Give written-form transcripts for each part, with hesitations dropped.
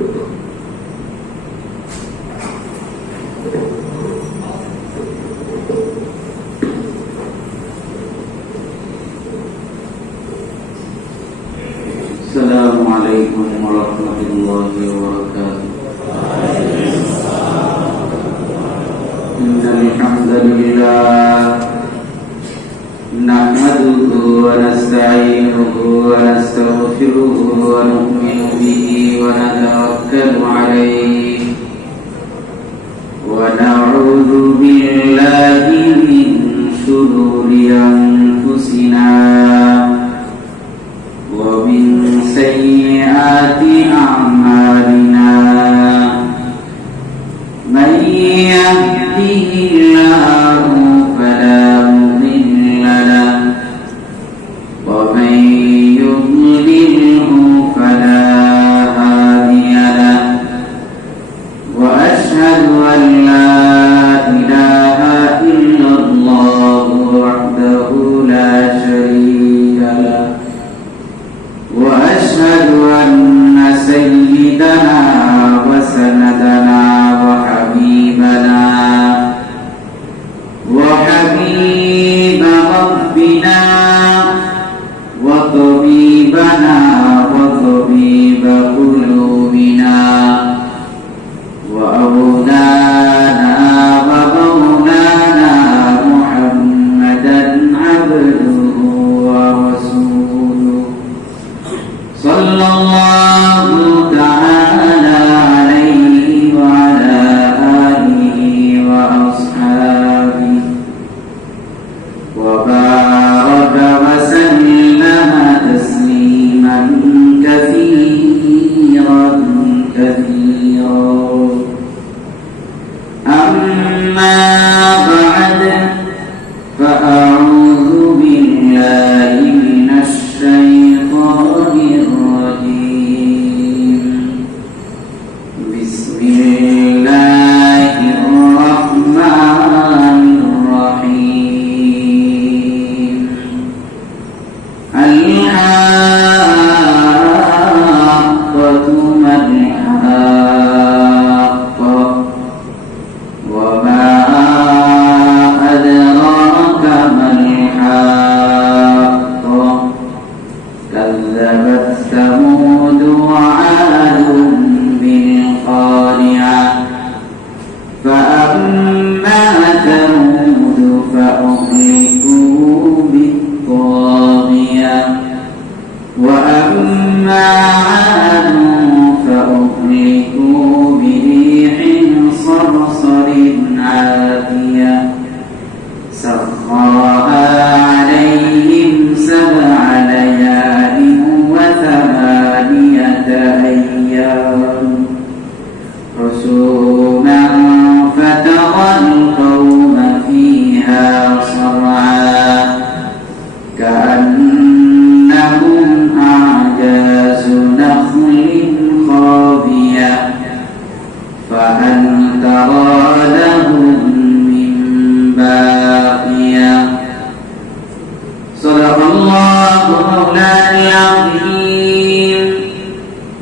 السلام عليكم ورحمة الله وبركاته. إن الحمد لله نحمده ونستعينه ونستغفره ونؤمن به ونتوكل عليه ونعوذ بالله من شرور أنفسنا ومن سيئات أعمالنا من يهده الله فلا مضل له ومن يضلله فلا هادي له وأشهد أن لا إله إلا الله وحده لا شريك له وأشهد أن سيدنا وسندنا وحبيبنا وحبيب ربنا وطبيبنا وطبيب قلوبنا وأولانا ومولانا محمدا عبده ورسوله صلى الله تعالى عليه وعلى آله وأصحابه وبارك وسلم تسليما كثيرا كثيرا أما بعد فأعوذ بالله من الشيطان الرجيم بسم الله الرحمن الرحيم الحاقة ما الحاقة وما أدراك ما الحاقة كذبت ثمود وعاد بالقارعة فأما ثمود فأهلكوا بالطاغية وأما عاد فأهلكوا بريح صرصر عاتية سخرها عليهم 7 ليال و8 أيام حسوما فترى القوم فيها صرعا كأنهم أعجاز نخل خاوية فهل ترى لهم من باقية صدق الله مولانا العظيم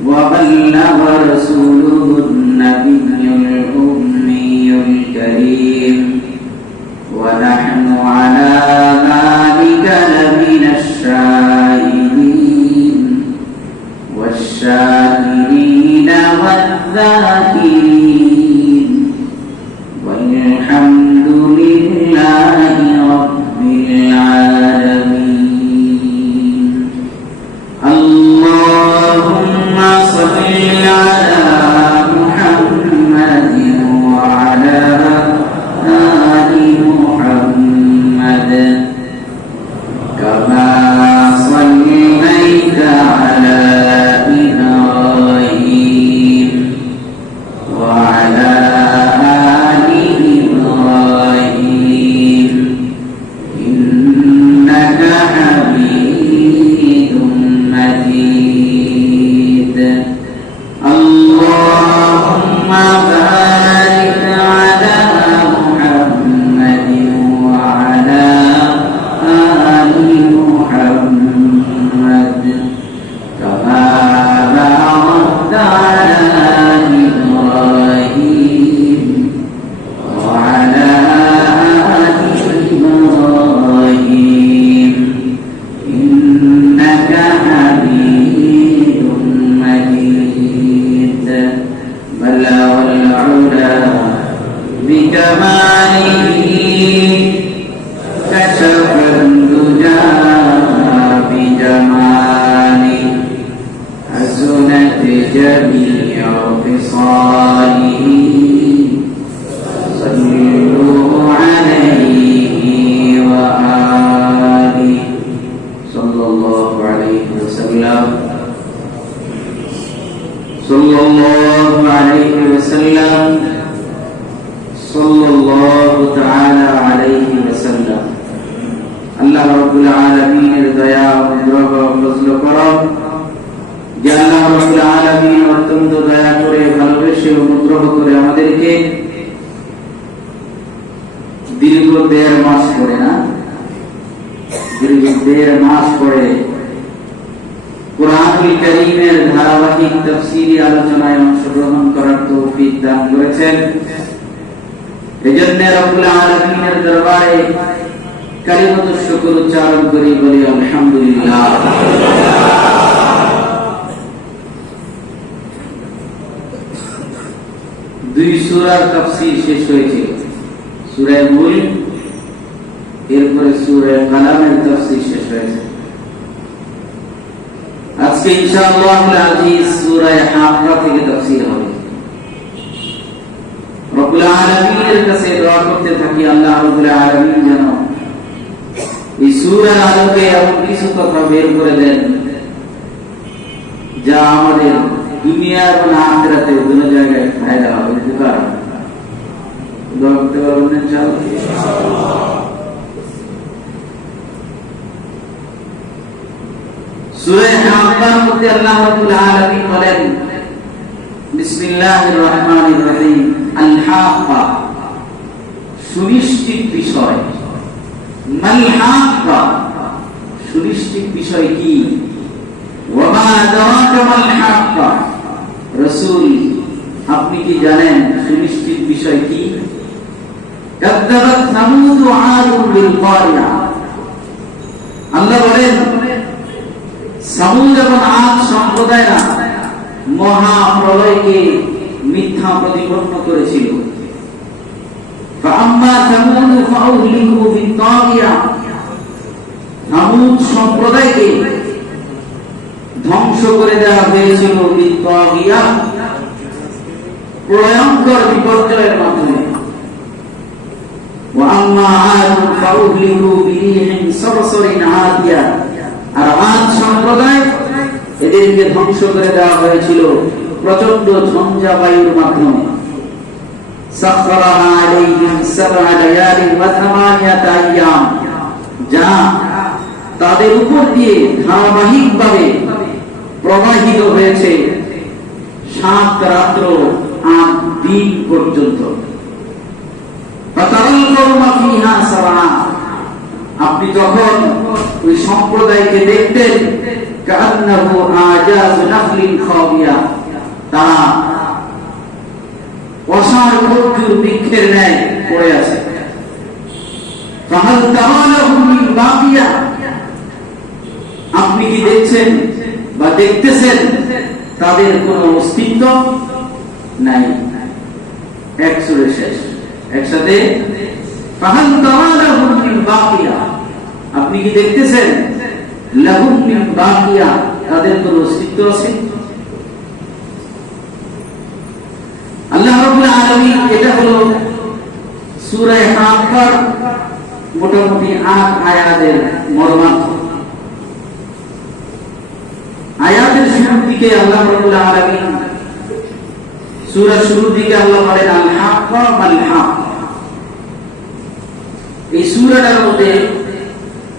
وبلغ رسوله النبي الأمي الكريم ونحن على ذلك لمن الشاهدين والشاكرين والذاكرين والحمد لله رب العالمين اللهم صل على محمد وعلى آل محمد كما صليت على إبراهيم وعلى آل إبراهيم إنك حميد مجيد اللهم بارك على محمد وعلى آل محمد كما باركت على جميع خصاله صلوا عليه وآله صلى الله عليه وسلم صلى الله عليه وسلم صلى الله تعالى عليه وسلم আল্লাহ রাব্বুল আলামিনের দয়া অনুগ্রহ ফজল করম যে আল্লাহ রাব্বুল আলামিন অত্যন্ত দয়া করে ভালোবেসে অনুগ্রহ করে আমাদেরকে দীর্ঘ 1.5 মাস পরে কুরআনুল কারীমের ধারাবাহিক তাফসীরি আলোচনায় অংশগ্রহণ করার তৌফিক দান করেছেন। এজন্য রব্বুল আলামিনের দরবারে কালিমাতুশ শুকর উচ্চারণ করি, বলি আলহামদুলিল্লাহ। দুই সূরার তাফসীর শেষ হয়েছে, সূরা মুলক এরপরে সূরা কালামের তাফসীর শেষ হয়েছে। আজকে ইনশাআল্লাহ আজিজ সূরা হাক্কা থেকে তাফসীর হবে। রব্বুল আলামিনের কাছে দোয়া করতে থাকি আল্লাহ রাব্বুল আলামিন যেন এই সূরার আলোকে এমন কিছু কথা বের করে দেন যা আমাদের দুনিয়া এবং আখিরাতে দুটো জায়গায় ফায়দা হবে, উপকার হবে। দোয়া করতে পারবেন ইনশাআল্লাহ। সূরা হাক্কার মধ্যে আল্লাহ রাব্বুল আলামিন বলেন, বিসমিল্লাহির রহমানির রহিম, আল হাক্কা, সুনিশ্চিত বিষয়। মাল হাক্কা, সুনিশ্চিত বিষয় কি? ওয়া মা আদরাকা মাল হাক্কা, রাসূল আপনি কি জানেন সুনিশ্চিত বিষয় কি? কাযযাবাত সামুদ ওয়া আদ বিল কারিয়া, আল্লাহ বলেন সামুদ এবং আদ সম্প্রদায়রা মহা প্রলয়কে মিথ্যা প্রতিপন্ন করেছিল। ফাআম্মা সামুদ ফাউহলিকু বিত্তাগিয়া, সামুদ সম্প্রদায়কে ধ্বংস করে দেওয়া হয়েছিল বিত্তাগিয়া, প্রলয়ঙ্কর বিপর্যয়ের মাধ্যমে। ওয়া আম্মা আদ ফাউহলিকু বিরিহিন সারসারিন আতিয়া, আর আদ সম্প্রদায় এদেরকে ধ্বংস করে দেওয়া হয়েছিল প্রচন্ড ঝঞ্ঝা বায়ুর মাধ্যমে। সাখরাহা আলাইহিম সাবআ লায়ালিন ওয়া থামানিয়াতা আইয়াম, যা তাদের উপর দিয়ে ধারাবাহিকভাবে প্রবাহিত হয়েছে 7 রাত্র 8 দিন পর্যন্ত। ফাতারাল কওমা ফিহা সারআ, আপনি যখন ওই সম্প্রদায়কে দেখতেন কান্নাহু আজাজু নাখলিন খাবিয়া, তারা অসার খজুর বৃক্ষের ন্যায় পড়ে আছে। ফাহাল তাওয়ালাহুম মিন বাকিয়া, আপনি কি দেখছেন বা দেখতেছেন তাদের কোনো অস্তিত্ব নাই? এক সূরা শেষ, একসাথে ফাহাল তাওয়ালাহুম মিন বাকিয়া, আপনি কি দেখতেছেন লাহুম মিন বাকিয়া, তাদের কোনো অস্তিত্ব আছে? আল্লাহ রাব্বুল আলামিন, এটা হলো সূরা হাক্কার মোটামুটি 8 আয়াতের মর্মার্থ। আয়াতের শুরুর দিকে আল্লাহ রাব্বুল আলামিন, সূরা শুরুর দিকে আল্লাহ বলেন আল হাক্কা মাল হাক। এই সূরাটার মধ্যে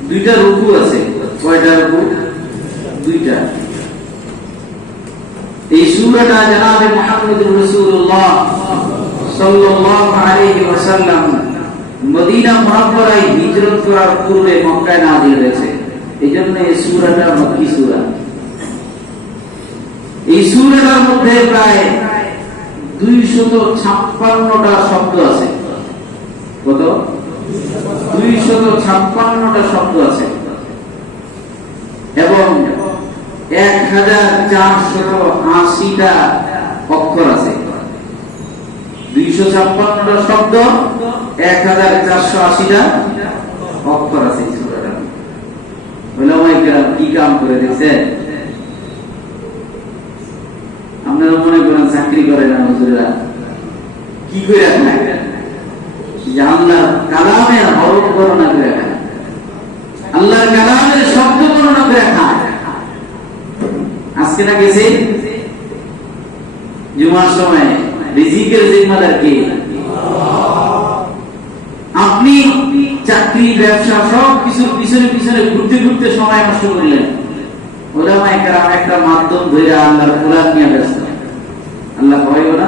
2টা রুকু আছে। কয়টা রুকু? 2টা। এই সূরাটা জনাবে মুহাম্মদুর রাসূলুল্লাহ সাল্লাল্লাহু আলাইহি ওয়াসাল্লাম মদিনা মুনাওয়ারায় হিজরত করার পূর্বে মক্কায় নাযিল হয়েছে। এজন্য এই সূরাটা মক্কি সূরা। এই সূরাটার মধ্যে প্রায় 256টা শব্দ আছে। কত? 256টা শব্দ আছে এবং 1480টা অক্ষর আছে। 256টা শব্দ, 1480টা অক্ষর আছে। উলামায়ে কেরাম কি কাম করে দিয়েছে? চাকরি করে না হুজুরেরা, কি করে খায়? যে আল্লাহর কালামের হরফ গণনা করে খায়, আল্লাহর কালামের শব্দ গণনা করে খায়। আজকে না গেছে জুমার সময় রিজিকের জিম্মাদার কে? আপনি চাকরি ব্যবসা সব কিছুর পিছনে পিছনে ঘুরতে ঘুরতে সময় নষ্ট করলেন। ওলামায়ে কেরাম একটা মাধ্যম ধরে আল্লাহর কোরআন নিয়ে ব্যস্ত। আল্লাহ কইও না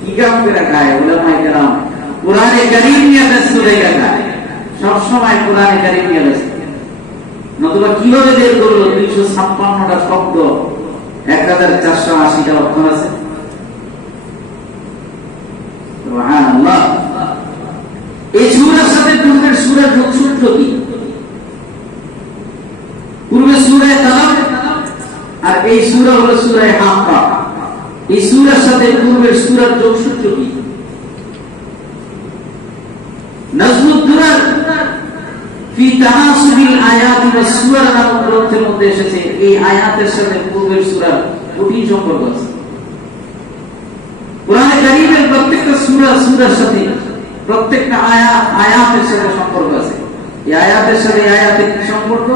কি কাম করে খায়? ওলামায়ে কেরাম কোরআনে কারীম নিয়ে ব্যস্ত হয়ে খায়, সব সময় কোরআনে কারীম নিয়ে ব্যস্ত। নতুবা কিভাবে বের করলো 256টা শব্দ, 1480টা অক্ষর আছে? সুবহানাল্লাহ। এই সূরার সাথে পূর্বের সূরার যোগসূত্র কি? পূর্বের সূরা তালাক আর এই সূরা হলো সূরা হাক্কা। এই সূরার সাথে পূর্বের সূরার যোগসূত্র কি? নাজমুদ দুরার ফি তানাসুবিল আয়াত ওয়াস সূরা নামক গ্রন্থের মধ্যে এসেছে এই আয়াতের সাথে পূর্বের সূরার কঠিন সম্পর্ক আছে। কোরআনে কারীমের প্রত্যেকটা সূরার সাথে প্রত্যেকটা আয়াতের সাথে সম্পর্ক আছে। এই আয়াতের সাথে এই আয়াতের কি সম্পর্ক?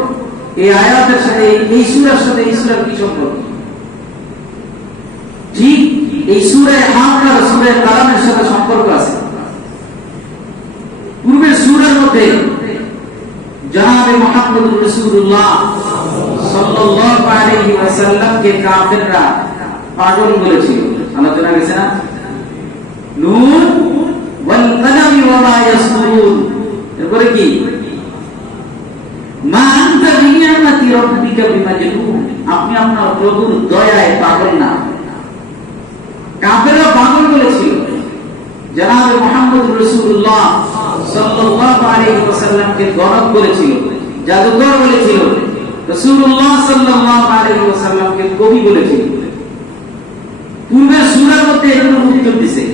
এই আয়াতের সাথে এই সূরার সাথে এই সূরার কি সম্পর্ক? ঠিক এই সূরা হাক্কা আর সূরা কালামের সাথে সম্পর্ক আছে। পূর্বের সূরার মধ্যে জনাবে মুহাম্মদুর রাসূলুল্লাহ সাল্লাল্লাহু আলাইহি ওয়াসাল্লামকে কাফেররা পাগল বলেছিল, আলোচনা গেছে না? নূন ওয়াল কলামি ওয়া মা ইয়াসতুরুন। এরপরে কি? মা আনতা বিনিয়ামাতি রাব্বিকা বিমাজনুন। আপনি আপনার প্রভুর দয়ায় পাগল না। কাফেররা পাগল বলেছিল। জনাবে মুহাম্মদুর রাসূলুল্লাহ সাল্লাল্লাহু আলাইহি ওয়াসাল্লামকে গণক বলেছিল, জাদুকর বলেছিল। রাসূলুল্লাহ সাল্লাল্লাহু আলাইহি ওয়াসাল্লামকে কবি বলেছিল। পূর্বের সূরার মধ্যে এগুলো উত্তর দিয়েছে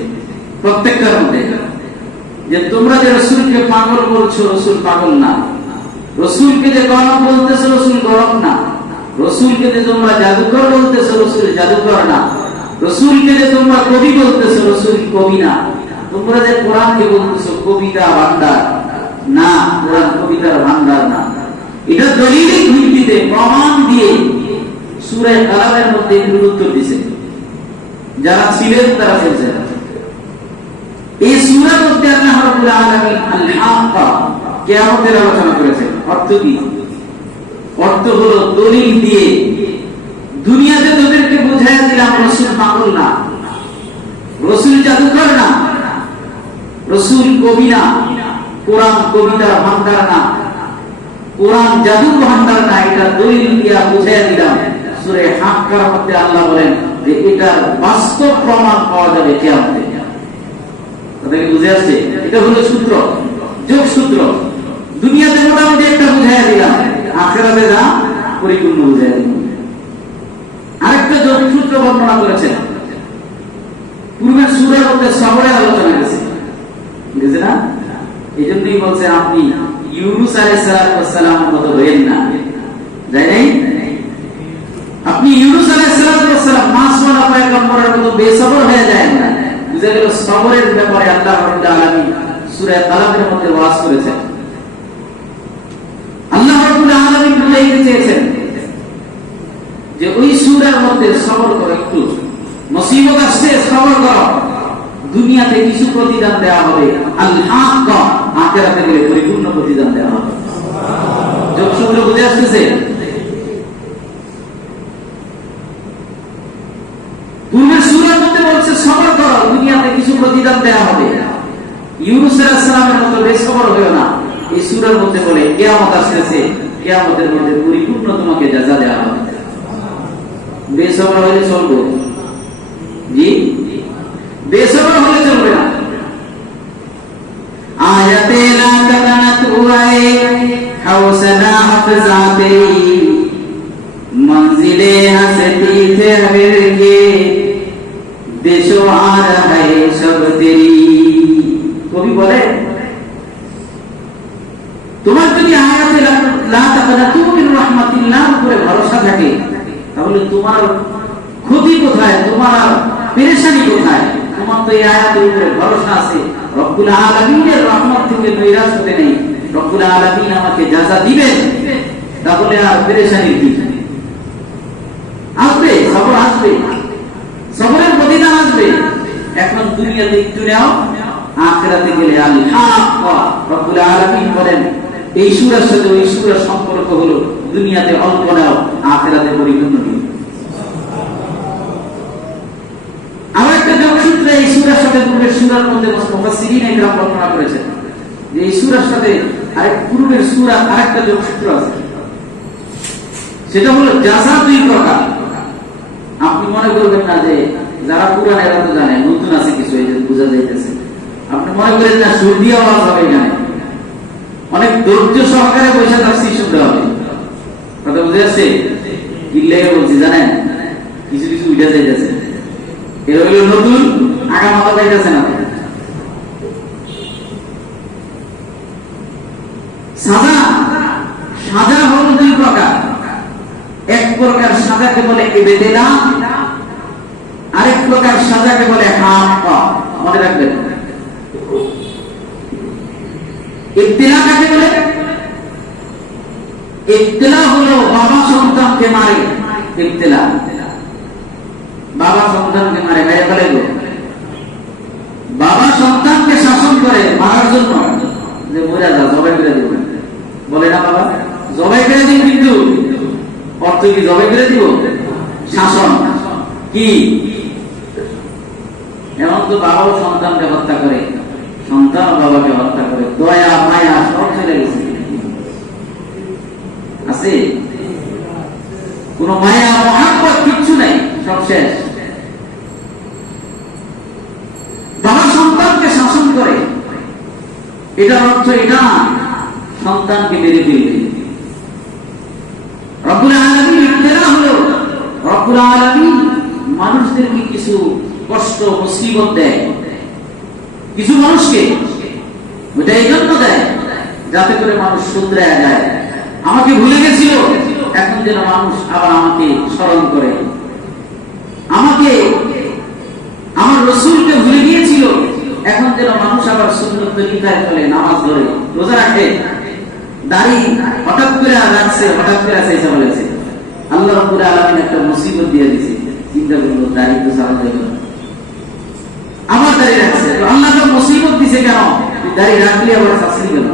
প্রত্যেকটার মধ্যে, যে তোমরা যে রাসূলকে পাগল বলছো, রাসূল পাগল না। রাসূলকে যে গণক বলতেছো, রাসূল গণক না। রাসূলকে যে তোমরা জাদুকর বলতেছো, রাসূল জাদুকর না। রাসূলকে যে তোমরা কবি বলতেছো, রাসূল কবি না। তোমরা যে কোরআনকে বলতেছো কবিতা ভান্ডার, না, কোরআন কবিতার ভান্ডার না। এটা দলিলের ভিত্তিতে প্রমাণ দিয়ে সূরা কালামের মধ্যে এগুলোর উত্তর দিয়েছে। যারা ছিলেন তারা বলছেন এই সূরার মধ্যে আল্লাহ রাব্বুল আলামিন আল হাক্কা কিয়ামতের আলোচনা করেছেন। অর্থ কি? অর্থ হলো দলিল দিয়ে দুনিয়াতে তোদেরকে বুঝাইয়া দিলাম রাসূল পাগল না, রাসূল জাদুকর না, রাসূল কবি না, কোরআন কবিতার ভান্ডার না, কোরআন জাদুর ভান্ডার না। এটা দলিল দিয়ে বুঝাইয়া দিলাম। সূরা হাক্কার মধ্যে আল্লাহ বলেন যে এটার বাস্তব প্রমাণ পাওয়া যাবে কিয়ামতে। তাদেরকে বুঝে আসছে? এটা হলো সূত্র, যোগ সূত্র। দুনিয়াতে মোটামুটি একটা বুঝাইয়া দিলাম, আখিরাতে যা পরিপূর্ণ বুঝাইয়া দিলাম। আরেকটা যোগ সূত্র বর্ণনা করেছেন পূর্বের সূরার মধ্যে সবরের আলোচনা গেছে, বুঝেছে না? এই জন্যই বলছে আপনি ইউনূস আলাইহিস সালামের মতো হইেন না। যাই নাই? আপনি ইউনূস আলাইহিস সালাম মাসওয়ালা পয়গম্বরের মতো বেসবর হয়ে যায় না। বুঝা গেল সবরের ব্যাপারে আল্লাহ রাব্বুল আলামিন সূরা কালামের মধ্যে ওয়াজ করেছেন। আল্লাহ রাব্বুল আলামিন বলে দিয়েছেন যে ওই সূরার মধ্যে সবর করো, একটু মুসিবত আসছে সবর করো, দুনিয়াতে কিছু প্রতিদান দেওয়া হবে, আল হাক্কা আখিরাতে গেলে পরিপূর্ণ প্রতিদান দেওয়া হবে। যোগ সূত্র বুঝে আসতেছে? পূর্বের সূরার মধ্যে বলছে সবর করো, দুনিয়াতে কিছু প্রতিদান দেওয়া হবে। ইউনূস আলাইহিস সালামের মতো বেসবর হয়ো না। এই সূরার মধ্যে বলে কিয়ামত আসছে, কিয়ামতের মধ্যে পরিপূর্ণ তোমাকে জাযা দেওয়া হবে। বেসবর হলে চলবে? জি, বেসবর হলে চলবে না। আয়াতে লা তাকানাতু আয়ে হাওসানা হাফজাতে मंजिले हंसती थे हर के देशो आ रहा है सब तेरी। কবি বলে তোমার যদি আয়াতে লা তাকানাতু মিন রাহমাতিল্লাহ উপরে ভরসা থাকে তাহলে তোমার ক্ষতি কোথায়, তোমার আর পেরেশানি কোথায়? তোমার তো এই আয়াতের উপরে ভরসা আছে, রব্বুল আলামিনের রহমত থেকে নৈরাশ হতে নেই, রব্বুল আলামিন আমাকে জাযা দিবেন, তাহলে আর পেরেশানি কি? আসবে, সবর আসবে, সবরের প্রতিদান আসবে। এখন দুনিয়াতে একটু নাও, আখিরাতে গেলে আল হক। রব্বুল আলামিন বলেন এই সূরার সাথে ওই সূরার সম্পর্ক হলো দুনিয়াতে অল্প নাও, আখিরাতে পরিপূর্ণ দিন। আর একটা যোগসূত্র এই সূরার সাথে পূর্বের সূরার মধ্যে মুফাসসিরিন একরাম বর্ণনা করেছেন যে এই সূরার সাথে আরেক পূর্বের সূরা আরেকটা যোগসূত্র আছে, সেটা হলো জাযা দুই প্রকার। আপনি মনে করবেন না যে যারা কুরআন এরা তো জানে, নতুন আছে কিছু এই যে বোঝা যাইতেছে, আপনি মনে করেন না সুর দিয়ে আওয়াজ হবে, এখানে অনেক ধৈর্য সহকারে বসে থাকছি শুনতে হবে। কথা বুঝে আসছে? কি লেগে বলছি জানেন, কিছু কিছু উঠে যাইতেছে, এর হলো নতুন, আগা মাথা পাইতেছে না। সাজা, সাজা হলো দুই প্রকার। এক প্রকার সাজাকে বলে ইবতিলা, আরেক প্রকার সাজাকে বলে হাক্ক। মনে রাখবেন, ইবতিলা কাকে বলে? ইবতিলা হলো বাবা সন্তানকে মারে, ইবতিলা বাবা সন্তানকে মারে, মেরে ফেলে গো। বাবা সন্তানকে শাসন করে মারার জন্য, যে মরে যা, জবাই করে দিব, বলে না বাবা জবাই করে দিব, কিন্তু অর্থ কি জবাই করে দিব? শাসন কি? এমন তো বাবাও সন্তানকে হত্যা করে, সন্তান বাবাকে হত্যা করে, দয়া মায়া সব চলে গেছে, আছে কোন মায়া মহাব্বত কিচ্ছু নাই, সব শেষ। বাবা সন্তানকে শাসন করে, এটার অর্থ এটা সন্তানকে মেরে ফেলবে। রব্বুল আলামিন ইবতিলা হলো রব্বুল আলামিন মানুষদেরকে কিছু কষ্ট মুসিবত দেয়, কিছু মানুষকে, ওটা এই জন্য দেয় যাতে করে মানুষ শুধরায় যায়। আমাকে ভুলে গেছিল, এখন যেন মানুষ আবার আমাকে স্মরণ করে। আমাকে, আমার রাসূলকে ভুলে গিয়েছিল, এখন যেন মানুষ আবার সুন্নাত তরিকায় চলে, নামাজ ধরে, রোজা রাখে, দাড়ি হঠাৎ করে রাখছে, হঠাৎ করে চাইছে বলেছে। আল্লাহ রাব্বুল আলামিন একটা মুসিবত দিয়ে দিয়েছে, চিন্তা করলো দাড়ি তো সারা যাবে না, আমার দাড়ি রাখছে, তো আল্লাহ তো মুসিবত দিছে কেন? দাড়ি রাখলে আবার শাস্তি কেন?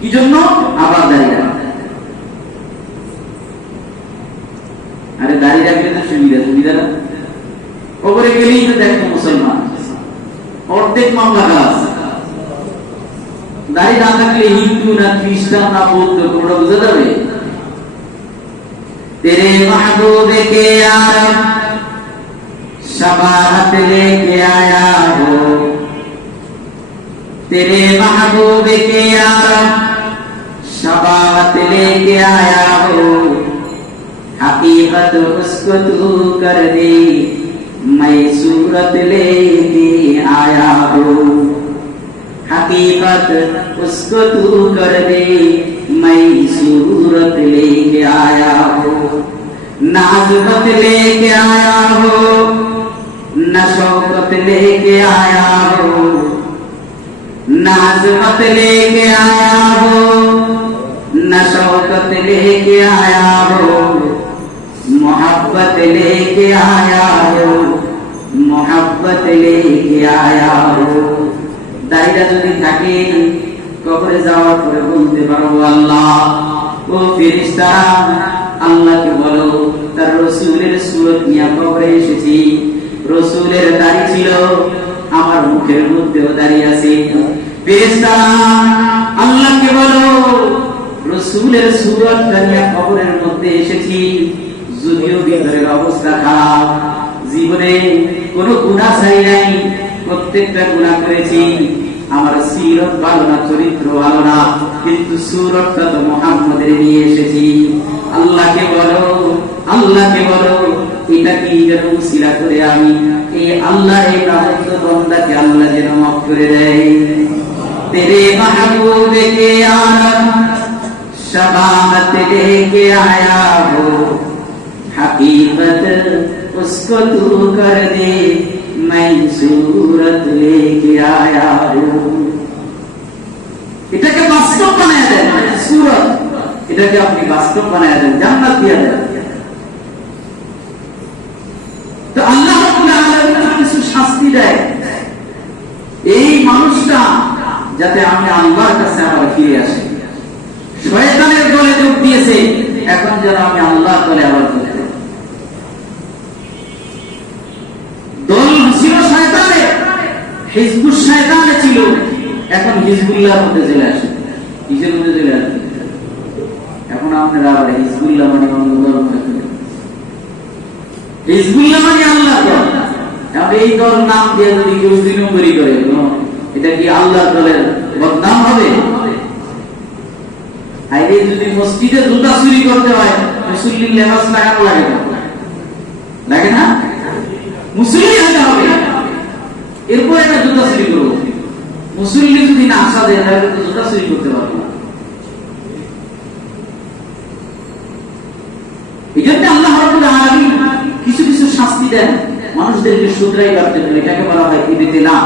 কি জন্য? আবার দাড়ি রাখ। আরে দাড়ি রাখলে তো সুবিধা, সুবিধা না? কবরে গেলেই তো দেখো মুসলমান অর্ধেক মামলা আছে, দাড়ি না থাকলে হিন্দু না খ্রিস্টান না বৌদ্ধ তোমরা বুঝে যাবে। তেরে মাহবুবে কে আরব शबारत लेके आया हो, तेरे महबूब के आरब शबारत लेके आया हो, हकीकत उसको तू कर दे, मैं सूरत लेके आया हो, हकीकत उसको तू कर दे, मैं सूरत लेके आया हो, नाज़मत लेके आया हो, न शौकत लेके आया हो, नाज़मत लेके आया हो, न शौकत लेके आया हो, मोहब्बत लेके आया हो, मोहब्बत लेके आया हो। দাড়িটা যদি থাকে কবরে যাওয়ার পরে বলতে পারবো আল্লাহ, ও ফেরেশতারা আল্লাহকে বলো তার রাসূলের সুরত নিয়ে কবরে এসেছি, রাসূলের দাড়ি ছিল, আমার মুখের মধ্যেও দাড়ি আছে। ফেরেশতারা আল্লাহকে বলো রাসূলের সুরতটা নিয়ে কবরের মধ্যে এসেছি, যদিও ভিতরের অবস্থা খারাপ, জীবনে কোনো গুনাহ ছাড়ি নাই, প্রত্যেকটা গুনাহ করেছি, আমার সিরত ভালো না, চরিত্র ভালো না, কিন্তু সুরতটা তো মুহাম্মদের নিয়ে এসেছি। আল্লাহকে বলো, আল্লাহকে বলো এটা কি যেন উসিলা করে আমি এই আল্লাহর এই প্রাপ্ত বান্দাকে আল্লাহ যেন মাফ করে দেয়। তেরে মাহবুব কে আরব शबारत लेके आया हो, हकीकत उसको तू कर दे, मैं सूरत लेके आया हूं। এটাকে বাস্তব বানায় দেন, সূরত এটাকে আপনি বাস্তব বানায় দেন, জান্নাত দিয়ে দেন। তো আল্লাহ রাব্বুল আলামিন কিছু শাস্তি দেয় এই মানুষটা যাতে আমি আল্লাহর কাছে আবার ফিরে আসি। শয়তানের দলে যোগ দিয়েছে, এখন যেন আমি আল্লাহর দলে আবার ফিরে যাই। দল ছিল শয়তানের, হিজবুশ শয়তানে ছিল, এখন হিজবুল্লাহর মধ্যে চলে আসে। কিসের মধ্যে চলে আসে? এখন আপনারা আবার হিজবুল্লাহ মানে অন্য দল মনে করেন। হিজবুল্লাহ মানে আল্লাহর দল। এখন এই দল নাম দিয়ে যদি কেউ দুই নম্বরই করে, এটা কি আল্লাহর দলের বদনাম হবে? আইলে যদি মসজিদে জুতা চুরি করতে হয়, মুসল্লির লেবাস লাগানো লাগে না? লাগে না? মুসল্লি হতে হবে, এরপর একটা জুতা চুরি করবো। মুসল্লি যদি না সাজে তাহলে তো জুতা চুরি করতে পারবো না। এই জন্য আল্লাহ রাব্বুল আলামিন কিছু কিছু শাস্তি দেন মানুষদেরকে শুধরাইবার জন্য, এটাকে বলা হয় ইবতিলা।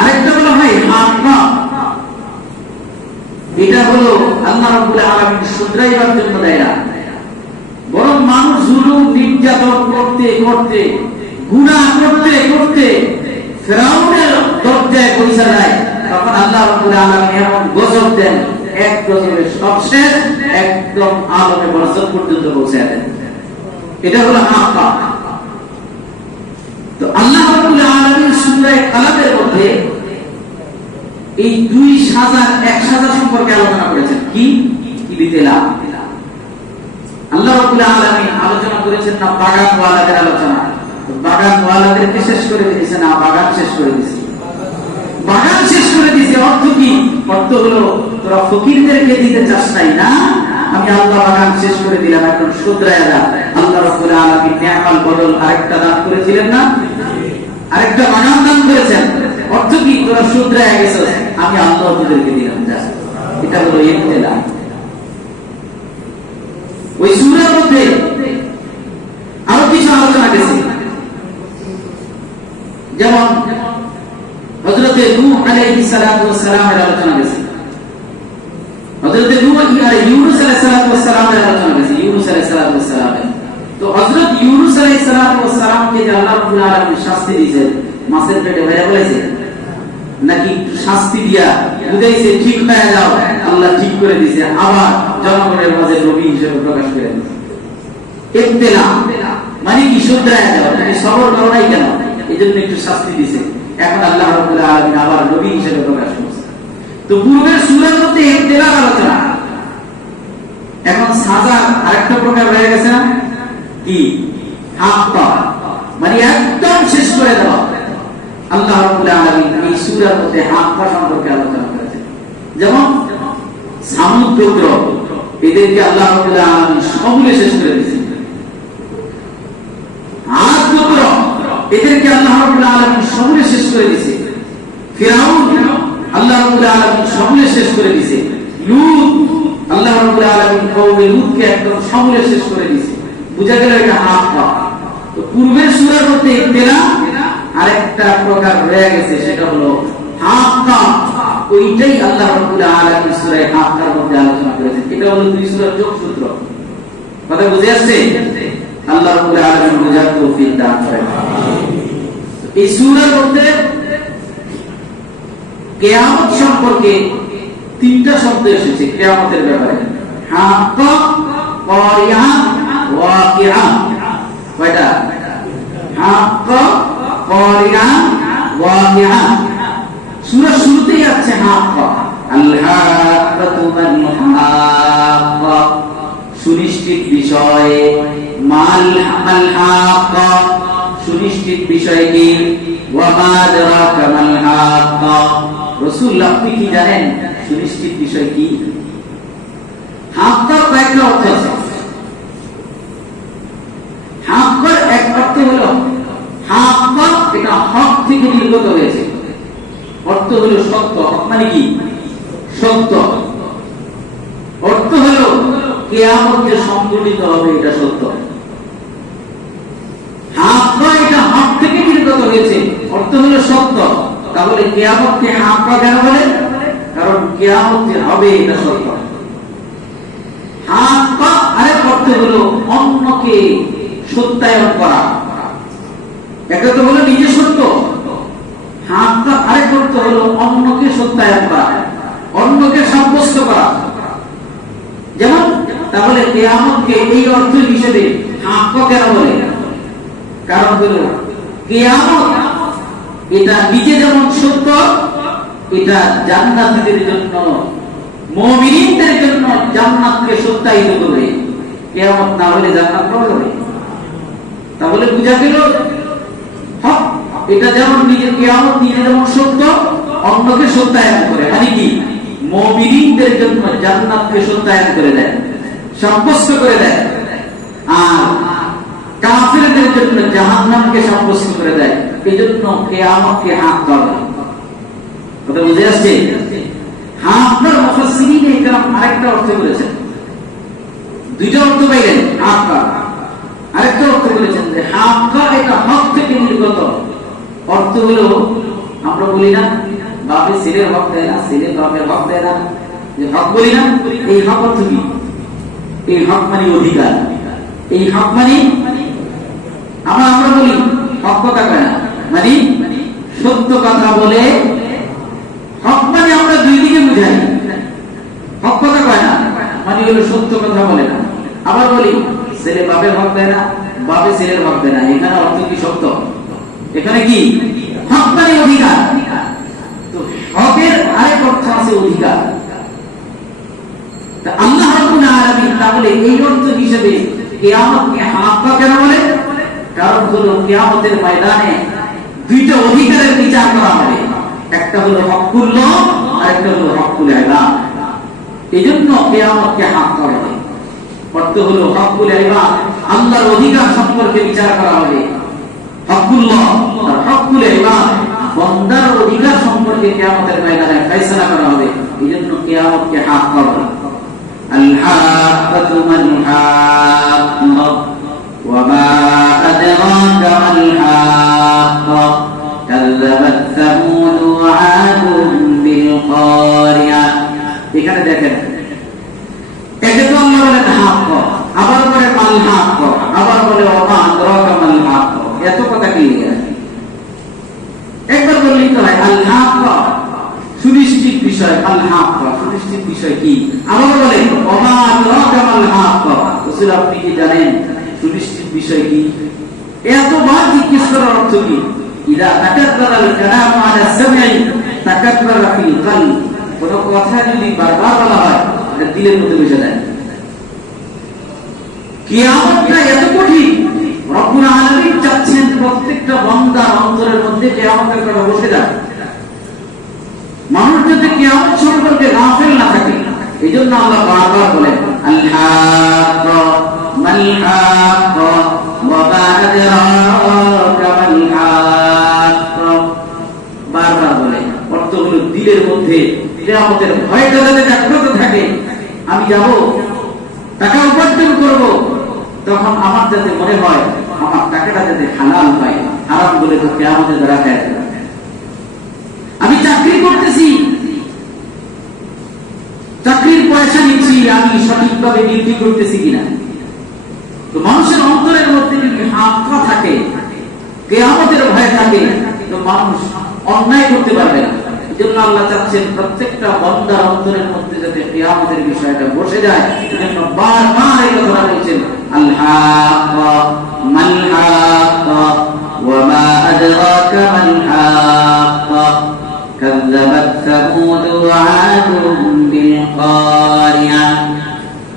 আরেকটা বলা হয় হাক্কা। এটা হলো আল্লাহ রাব্বুল আলামিন শুধরাইবার জন্য দেয় না, বরং মানুষ জুলুম নির্যাতন করতে করতে, গুনাহ করতে করতে ফিরাউনের দরজায় পৌঁছে যায়, তখন আল্লাহ রাব্বুল আলামিন এমন গজব দেন, এক গজবে সবশেষ একদম আলমে বরজত পর্যন্ত পৌঁছে দেন। এটা হলো হাক্কা। তো আল্লাহ রাব্বুল আলামিন সূরা কালামের মধ্যে এই দুই সাজার এক সাজা সম্পর্কে আলোচনা করেছেন। কি? ইবতিলা। আল্লাহ রাব্বুল আলামিন আলোচনা করেছেন না বাগান ওয়ালাদের আলোচনা। বাগান ওয়ালাদেরকে শেষ করে দিয়েছে না বাগান শেষ করে দিয়েছে? বাগান শেষ করে দিয়েছে। অর্থ কি? অর্থ হলো তোরা ফকিরদেরকে দিতে চাস নাই না, আমি আল্লাহ বাগান শেষ করে দিলাম, এখন শুধরায়া যা। আল্লাহ রাব্বুল আলামিন নিয়ামাল বদল আরেকটা দান করেছিলেন না? আরেকটা বাগান দান করেছেন। অর্থ কি? তোরা শুধরায়া গেছিস, আমি আল্লাহ তোদেরকে দিলাম যা। এটা হলো ইবতিলা। ওই সূরার মধ্যে আরো কিছু আলোচনা গেছে, যেমন হযরতে নূহ আলাইহিস সালাতু ওয়াস সালামের আলোচনা গেছে, হযরতে নূহ ইউনূস আলাইহিস সালাতু ওয়াস সালামের আলোচনা গেছে, ইউনূস আলাইহিস সালাতু ওয়াস সালামের। তো হযরত ইউনূস আলাইহিস সালাতু ওয়াস সালামকে যে আল্লাহ রাব্বুল আলামিন শাস্তি দিয়েছেন, মাছের পেটে ভেড়া বলেছে নাকি শাস্তি দিয়া বুঝাইছে ঠিক হয়ে যাও, আল্লাহ ঠিক করে দিয়েছে, আবার জনগণের মাঝে নবী হিসেবে প্রকাশ করে দিয়েছে। ইবতিলা মানে কি? শুধরায়া যাও, তুমি সবর করো নাই কেন, এজন্য একটু শাস্তি দিয়েছে। এখন আল্লাহ রাব্বুল আলামিন আবার নবী হিসেবে প্রকাশ করছে। তো পূর্বের সূরার মধ্যে ইবতিলার আলোচনা, এখন সাজা আরেকটা প্রকার হয়ে গেছে না? কি? হাক্কা মানে একদম শেষ করে দেওয়া। আল্লাহ রাব্বুল আলামিন এই সূরার মধ্যে হাক্কা সম্পর্কে আলোচনা করেছেন। যেমন সামুদ গোত্র, এদেরকে আল্লাহ রাব্বুল আলামিন সবগুলো শেষ করে দিয়েছেন। আদ গোত্র, এদেরকে আল্লাহ রাব্বুল আলামিন সবগুলো শেষ করে দিয়েছে। ফিরাউন, আল্লাহ রাব্বুল আলামিন সবগুলো শেষ করে দিয়েছে। লূত, আল্লাহ রাব্বুল আলামিন কওমে লূতকে একদম সবগুলো শেষ করে দিয়েছে। বুঝা গেল এটা হাক্কা। তো পূর্বের সূরার মধ্যে ইবতিলা আরেকটা প্রকার রয়ে গেছে, সেটা হলো হাক্কা। ওইটাই আল্লাহ রাব্বুল আলামিন সূরা হাক্কার মধ্যে আলোচনা করেছেন। এটা হলো দুই সূরার যোগসূত্র। কথা বুঝে আসছে? আল্লাহ রাব্বুল আলামিন বুঝার তৌফিক দান করেন। এই সূরার মধ্যে কিয়ামত সম্পর্কে তিনটা শব্দ এসেছে কিয়ামতের ব্যাপারে। হাক্কা, কারিয়া, ওয়াকিআ। কয়টা? হাক্কা, কারিয়া, ওয়াকিআ। সূরা শুরুতেই আছে হাক্কা, আল-হাক্কাতু মাল-হাক্কা, সুনিশ্চিত বিষয়। মাল-হাক্কা, সুনিশ্চিত বিষয় কি? ওয়া মা আদরাকা মাল-হাক্কা, রাসূল আপনি কি জানেন সুনিশ্চিত বিষয় কি? হাক্কার কয়েকটা অর্থ আছে। হাক্কার এক অর্থ হলো হাক্কা, এটা হক থেকে নির্গত হয়েছে, অর্থ হলো সত্য। হক মানে কি? সত্য। অর্থ হলো কিয়ামত যে সংঘটিত হবে এটা সত্য। হাত পা এটা হক থেকে নির্গত হয়েছে, অর্থ হলো সত্য। তাহলে কিয়ামতকে হাত পা কেন বলে? কারণ কিয়ামত যে হবে এটা সত্য। হাত পা আরেক অর্থ হলো অন্যকে সত্যায়ন করা। একটা তো হলো নিজে সত্য, হাত পা আরেক অর্থ হলো অন্যকে সত্যায়ন করা, অন্যকে সাব্যস্ত করা। যেমন তাহলে কিয়ামতকে এই অর্থ হিসেবে হাত পা কেন বলে? কারণ হলো কিয়ামত এটা নিজে যেমন সত্য, এটা জান্নাতীদের জন্য, মুমিনদের জন্য জান্নাতকে সত্যায়িত করবে। কিয়ামত না হলে জান্নাত পাওয়া যাবে? তাহলে বুঝা গেল হক এটা যেমন নিজে, কিয়ামত নিজে যেমন সত্য, অন্যকে সত্যায়ন করে। মানে কি? মুমিনদের জন্য জান্নাতকে সত্যায়ন করে দেয়, সাব্যস্ত করে দেয়। আর কাফিরদের জন্য জাহান্নামকে সাব্যস্ত করে দেয়। এজন্য কিয়ামতকে হাত ধরে। কথা বুঝে আসছে? হাতটার মুফাসসিরিনে ইকরাম আরেকটা অর্থ করেছেন, দুইটা অর্থ পাইলেন। হাতটা আরেকটা অর্থ করেছেন যে হাতটা এটা হক থেকে নির্গত। অর্থ হলো আমরা বলি না বাপে ছেলের হক দেয় না, ছেলে বাপের হক দেয় না, যে হক বলি না, এই হক অর্থ কি? এই হক মানে অধিকার। এই হক মানে আমরা বলি হক কথা কয় না, মানে সত্য কথা বলে। হক মানে আমরা দুই দিকে বুঝাই, হক কথা কয় না মানে হলো সত্য কথা বলে না। আবার বলি ছেলে বাপের হক দেয় না, বাপে ছেলের হক দেয় না। এখানে অর্থ কি সত্য? এখানে কি হক মানে অধিকার। তো হকের আরেক অর্থ আছে অধিকার। আল্লাহ রাব্বুল আলামিন তাহলে এই অর্থ হিসেবে কিয়ামতকে হাত পা কেন বলে? কারণ হলো কিয়ামতের ময়দানে দুইটা অধিকারের বিচার করা হবে। একটা হলো হকুল্লাহ আর একটা হলো হকুল ইবাদ। এজন্য কিয়ামতকে হাত পা বলে। অর্থ হলো হকুল ইবাদ, আল্লাহর অধিকার সম্পর্কে বিচার করা হবে। হকুল্লাহ আর হকুল ইবাদ, বান্দার অধিকার সম্পর্কে কিয়ামতের ময়দানে ফয়সালা করা হবে। এজন্য কিয়ামতকে হাত পা বলে। আল-হাক্কাতু মাল-হাক্কা ওয়া মা আদরাকা মাল-হাক্কা কাযাবাত সামূদ ওয়া আদুন বিল-কারিয়া। এখানে দেখেন একে তো আল্লাহ বলেন হাক্কা, আবার বলে মাল-হাক্কা, আবার বলে ওয়া মা আদরাকা মাল-হাক্কা। এত কথা কি একবার বললেই তো হয়। আল-হাক্কা সুনিশ্চিত বিষয়, আল-হাক্কা সুনিশ্চিত বিষয় কি? আবার বলে ওয়া মা আদরাকা মাল-হাক্কা। রাসূল আপনি কি জানেন সুনিশ্চিত বিষয় কি? এতবার জিজ্ঞেস করার অর্থ কি? ইদা তাকাররারা আল-কালামু আলা সামঈ তাকাররারা ফিল কলব। কোন কথা যদি বারবার বলা হয় এটা দিলের মধ্যে বসে যায়। কিয়ামতটা এত কঠিন, রব্বুল আলামিন চাচ্ছেন প্রত্যেকটা বান্দার অন্তরের মধ্যে কিয়ামতের কথা বসে যায়। মানুষ যাতে কিয়ামত সম্পর্কে গাফিল না থাকে, এইজন্য আল্লাহ বারবার বলেন আল-হাক্কা মাল-হাক্কা ওয়া মা আদরাকা মাল-হাক্কা। বারবার বলে অর্থ হলো দিলের মধ্যে কিয়ামতের ভয়টা যাতে জাগ্রত থাকে। আমি যাব টাকা উপার্জন করব, তখন আমার যাতে মনে হয় আমার টাকাটা যাতে হালাল হয়, হারাম বলে তো কিয়ামতের দ্বারা খায়। আমি চাকরি করতেছি, চাকরির পয়সা নিচ্ছি, আমি সঠিকভাবে ডিউটি করতেছি কিনা। তো মানুষের অন্তরের মধ্যে যদি হাক্কা থাকে, কিয়ামতের ভয় থাকে, তো মানুষ অন্যায় করতে পারবে না। এজন্য আল্লাহ চাচ্ছেন প্রত্যেকটা বান্দার অন্তরের মধ্যে যাতে কিয়ামতের বিষয়টা বসে যায়। এজন্য বারবার এই কথা বলছেন আল-হাক্কা মাল-হাক্কা ওয়া মা আদরাকা মাল-হাক্কা কাযাবাত সামূদ ওয়া আদুন বিল-কারিয়া।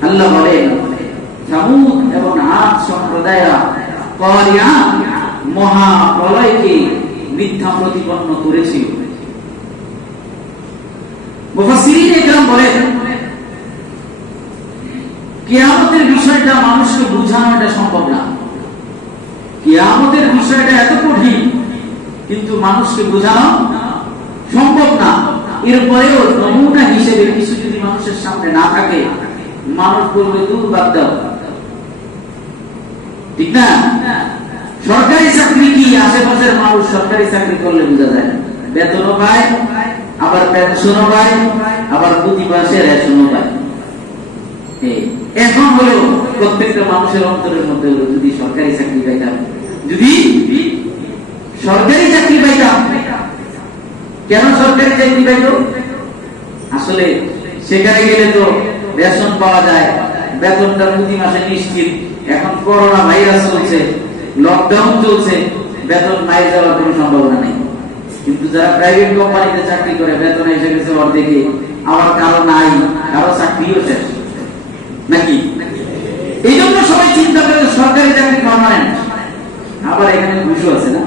আল্লাহ বলেন সামূদ এবং আদ সম্প্রদায়রা কারিয়া মহা প্রলয়কে মিথ্যা প্রতিপন্ন করেছিল। মুফাসসিরিন ইকরাম বলেন কিয়ামতের বিষয়টা মানুষকে বোঝানো এটা সম্ভব না। কিয়ামতের বিষয়টা এত কঠিন, কিন্তু মানুষকে বোঝানো সম্ভব না। এরপরেও নমুনা হিসেবে কিছু যদি মানুষের সামনে না থাকে, মানুষ বলবে দূর বাদ দাও, ঠিক না? সরকারি চাকরি কি, আশেপাশের মানুষ সরকারি চাকরি করলে বোঝা যায়, বেতনও পায়, আবার পেনশনও পায়, আবার প্রতি মাসে রেশনও পায়। এখন হলো প্রত্যেকটা মানুষের অন্তরের মধ্যে হলো যদি সরকারি চাকরি পাইতাম, যদি সরকারি চাকরি পাইতাম। কেন সরকারি চাকরি পাইত? আসলে সেখানে গেলে তো রেশন পাওয়া যায়, বেতনটা প্রতি মাসে নিশ্চিত। এখন করোনা ভাইরাস চলছে, লকডাউন চলছে, বেতন নাই যাওয়ার কোনো সম্ভাবনা নেই। কিন্তু যারা প্রাইভেট কোম্পানিতে চাকরি করে বেতন এসে গেছে অর্ধেকে, আবার কারো নাই, কারো চাকরিও শেষ, নাকি? এই জন্য সবাই চিন্তা করে সরকারি চাকরি পার্মানেন্ট। আবার এখানে ঘুষও আছে না,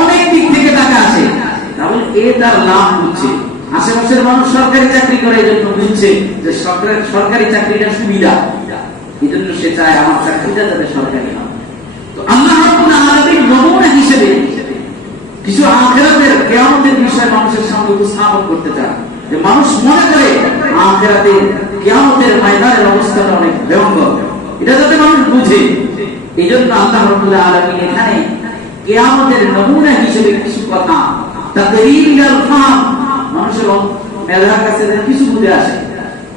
অনেক দিক থেকে টাকা আসে, তাহলে এ তার লাভ হচ্ছে। আশেপাশের মানুষ সরকারি চাকরি করে, এই জন্য বুঝছে যে সরকারি চাকরিটা সুবিধা, এই জন্য সে চায় আমার চাকরিটা যাতে সরকারি হয়। তো আল্লাহ রাব্বুল আলামিন নমুনা হিসেবে কিছু আখিরাতের কিয়ামতের বিষয় মানুষের সামনে উপস্থাপন করতে চান, যে মানুষ মনে করে আখিরাতে কিয়ামতের ময়দানের অবস্থাটা অনেক ভয়ঙ্কর, এটা যাতে মানুষ বুঝে। এই জন্য আল্লাহ রাব্বুল আলামিন এখানে কিয়ামতের নমুনা হিসেবে কিছু কথা তাকরীরুল ফাহম, মানুষের মেধার কাছে কিছু বুঝে আসে,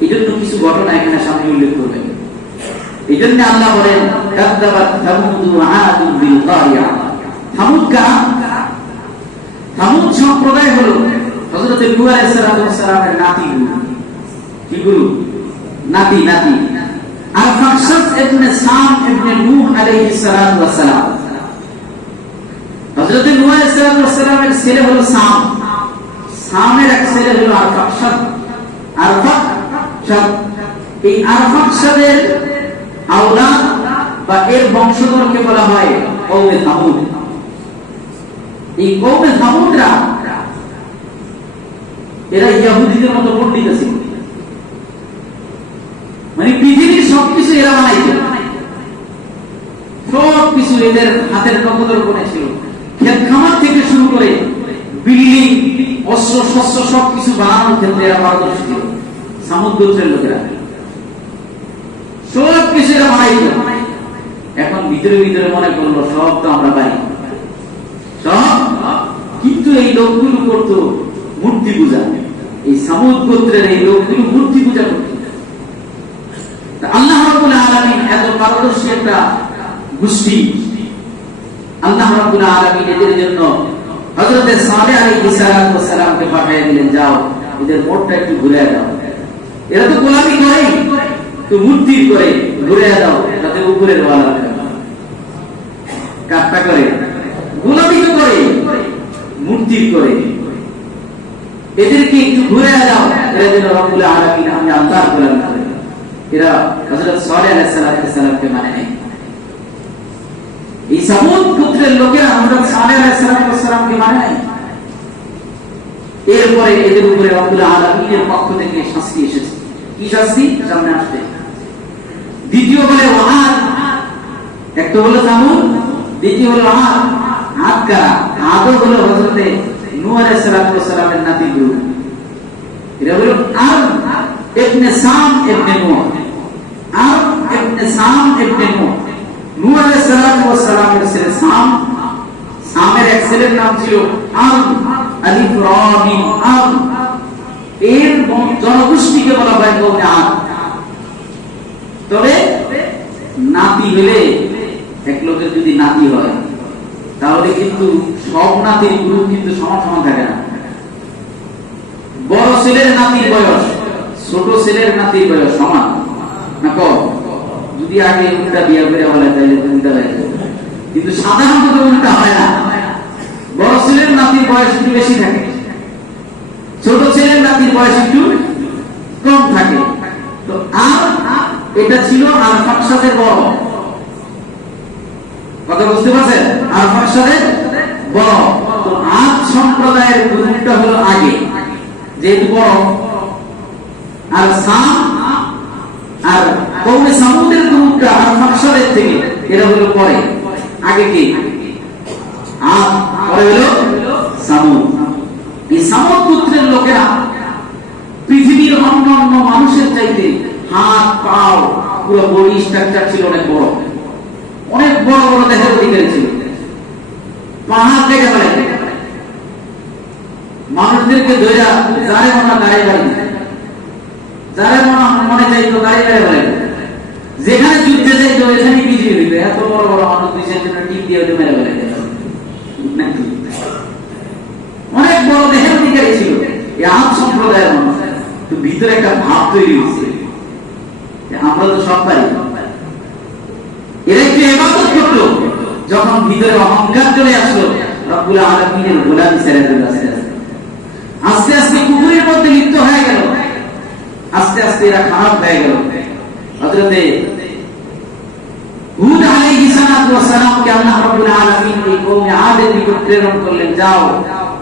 এই জন্য কিছু ঘটনা এখানে সামনে উল্লেখ করবেন। এই জন্য আল্লাহ বলেন কাযযাবাত সামুদ ওয়া আদুন বিল কারিয়া। সামুদ সম্প্রদায় হলো হযরত নূহ আলাইহিস সালামের নাতি, কি গুরু? নাতি। আর ফাকসাত ইবনে সাম ইবনে নূহ আলাইহিস সালাম, হযরত নূহ আলাইহিস সালামের ছেলে হলো সাম, সামের এক ছেলে হলো আরফাকসাদ। এই আরফাকসাদের আওলাদ বা এর বংশধরকে বলা হয় কওমে সামুদ। এই কওমে সামুদরা এরা ইহুদিদের মতো পণ্ডিত ছিল, মানে পৃথিবীর সবকিছু এরা বানাইতো, সবকিছু এদের হাতের নখদর্পণে ছিল। ক্ষেত খামার থেকে শুরু করে বিল্ডিং, অস্ত্র শস্ত্র সবকিছু বানানোর ক্ষেত্রে এরা পারদর্শী ছিল। সামুদ গোত্রের লোকেরা সবকিছু এরা বানাইতো। এখন ভিতরে ভিতরে মনে করলো সব তো আমরা পারি সব, কিন্তু এই লোকগুলো করতো মূর্তি পূজা। এই সামুদ গোত্রের এই লোকগুলো মূর্তি পূজা করত। আল্লাহ রাব্বুল আলামিন এত পারদর্শী একটা গোষ্ঠী, আল্লাহ রাব্বুল আলামিন এদের জন্য হযরত সালেহ আলাইহিস সালামকে পাঠিয়ে দিলেন, যাও এদের মোড়টা একটু ঘুরিয়ে দাও। এরা তো গোলামি করে, তো মূর্তি করে ঘুরিয়ে দাও, যাতে উপরের ওয়ালা কাটটা করে, গোলামি তো করে, মূর্তি করে, এদেরকে একটু ঘুরিয়ে দাও। এরা যেন রব্বুল আলামিন আমি আল্লাহর গোলামি করে। এরা হযরত সালেহ আলাইহিস সালামকে মানে নেই। এই সামুদ গোত্রের লোকেরা হযরত সালেহ আলাইহিস সালামকে মানে নাই। এরপরে এদের উপরে রব্বুল আলামিনের পক্ষ থেকে শাস্তি এসেছে। কি শাস্তি? সামনে আসবে। দ্বিতীয় বলে আদ, একটা হলো সামুদ, দ্বিতীয় হলো আদ। আদ কারা? আদ হলো হযরত নূহ আলাইহিস সালামের নাতি গুরু। এরা হলো আদ ইবনে সাম ইবনে নূহ। আদ ইবনে সাম ইবনে নূহ, নূহ আলাইহিস সালামের ছেলে সাম। সামের এক ছেলের নাম ছিল আদ, আলিফ রা মিম আদ। এর জনগোষ্ঠীকে বলা হয় কওমে আদ। তবে নাতি হলে, এক লোকের যদি নাতি হয়, তাহলে কিন্তু সব নাতির গ্রুপ কিন্তু সমান সমান থাকে না। বড় ছেলের নাতির বয়স ছোট ছেলের নাতির বয়স সমান না কম? যদি আগে উল্টা বিয়া করে বলে তাহলে উল্টা হয়ে যাবে, কিন্তু সাধারণত উল্টা হয় না। বড় ছেলের নাতির বয়স একটু বেশি থাকে, ছোট ছেলের নাতির বয়স একটু কম থাকে। তো আর এটা ছিল আরফাকসাদের বড়, কথা বুঝতে পারছেন? আরফাকসাদের বড়। তো আদ সম্প্রদায়ের গ্রুপটা হলো আগে, যেহেতু বড়। আর সাম আর কওমে সামুদের গ্রুপটা আরফাকসাদের থেকে, এরা হলো পরে। আগে কি? আদ, পরে হলো সামুদ। এই সামুদ গোত্রের লোকেরা পৃথিবীর অন্যান্য মানুষের চাইতে হাত পাও পুরো বডি স্ট্রাকচার ছিল অনেক বড় বড় দেহের অধিকারী ছিল। পাহাড় থেকে ফেলে মানুষদেরকে ধৈরা যারে মনে দাঁড়িয়ে বাড়ি যারে মনে চাইতো দাঁড়িয়ে ফেলে, যেখানে যুদ্ধে যাইতো এখানে বিজয়ী হইতো। এত বড় বড় মানুষ দেশের জন্য টিপ দিয়ে মেরে ফেলে অনেক বড় দেহের অধিকারী ছিল এই আদ সম্প্রদায়ের মানুষ। তো ভিতরে একটা ভাব তৈরি হয়েছে, আমরা তো সব পারি। এরা একটু ইবাদত করতো, যখন ভিতরে অহংকার চলে আসলো রব্বুল আলামিনের গোলামি ছেড়ে দিল। আস্তে আস্তে কুফরের মধ্যে লিপ্ত হয়ে গেল, আস্তে আস্তে এরা খারাপ হয়ে গেল। হযরতে হুদ আলাইহিস সালাতু ওয়াস সালামকে আল্লাহ রাব্বুল আলামিন এই কওমে আদের নিকট প্রেরণ করলেন, যাও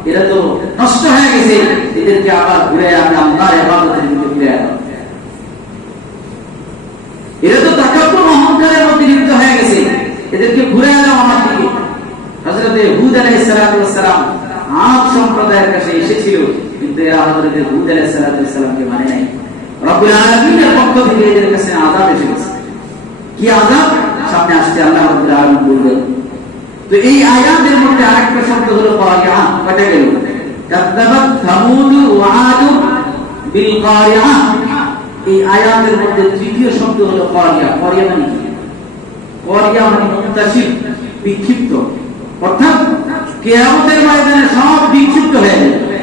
এরা তো নষ্ট হয়ে গেছে, এদেরকে আবার ঘুরে আমি আল্লাহর ইবাদতের দিকে ফিরে আনো। এরা তো তাকাব্বুর অহংকারের মধ্যে লিপ্ত হয়ে গেছে, এদেরকে ঘুরে আনো আমার দিকে। হযরতে হুদ আলাইহিস সালাতু ওয়াস সালাম আদ সম্প্রদায়ের কাছে এসেছিল, কিন্তু এরা হযরতে হুদ আলাইহিস সালাতু ওয়াস সালামকে মানে নাই। রব্বুল আলামিনের পক্ষ থেকে এদের কাছে আযাব এসে গেছে। কি আযাব? সামনে আসছে আল্লাহ রাব্বুল আলামিন বলবেন। তো এই আয়াতের মধ্যে আরেকটা শব্দ হলো কারিআ, কেটে গেল। কাযাবাত সামুদ ওয়া আদ বিল কারিআ। এই আয়াতের মধ্যে তৃতীয় শব্দ হলো কারিআ। কারিআ মানে কি? কারিআ মানে মুনতাশির, বিক্ষিপ্ত। অর্থাৎ কিয়ামতের ময়দানে সব বিক্ষিপ্ত হয়ে যাবে।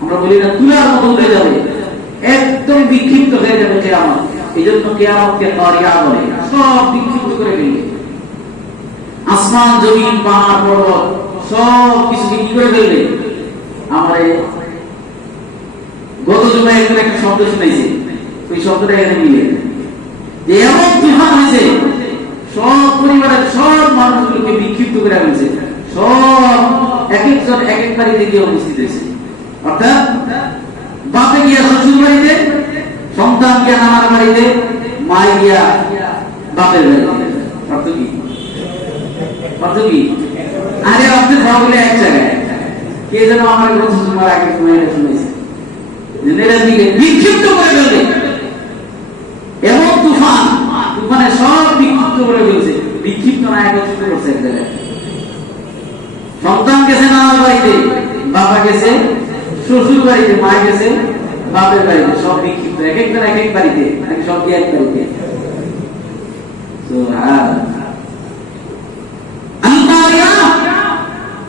আমরা বলি না তুলার মতো উড়ে যাবে, একদম বিক্ষিপ্ত হয়ে যাবে কিয়ামত। এইজন্য কিয়ামতকে কারিআ বলে, সব বিক্ষিপ্ত করে ফেলবে। আসমান জমিন পাহাড় পর্বত সব কিছুকে কি করে ফেলবে? আমারে গত জুমায় একটা শব্দ শুনাইছে, ওই শব্দটা এখানে মিলে যে এমন তুফান হয়েছে সব পরিবারের সব মানুষগুলোকে বিক্ষিপ্ত করে ফেলছে, সব এক একজন এক এক বাড়িতে গিয়ে উপস্থিত হয়েছে। অর্থাৎ বাপে গিয়া শ্বশুর বাড়িতে, সন্তান গিয়া নানার বাড়িতে, মায় গিয়া বাপের বাড়িতে। অর্থ কি? অর্থ কি? আরে অর্থের ভাবগুলো এক জায়গায়। কে যেন আমার কথা তোমার আগে সময় শুনেছে, বিক্ষিপ্ত করে ফেলবে। এমন তুফান, তুফানে সব বিক্ষিপ্ত করে ফেলছে। বিক্ষিপ্ত না একত্রিত করছে এক জায়গায়। সন্তান গেছে নানার বাড়িতে, বাবা গেছে শ্বশুর বাড়িতে, মা গেছে বাপের বাড়িতে, সব বিক্ষিপ্ত। এক একজন এক এক বাড়িতে, সব কি এক বাড়িতে।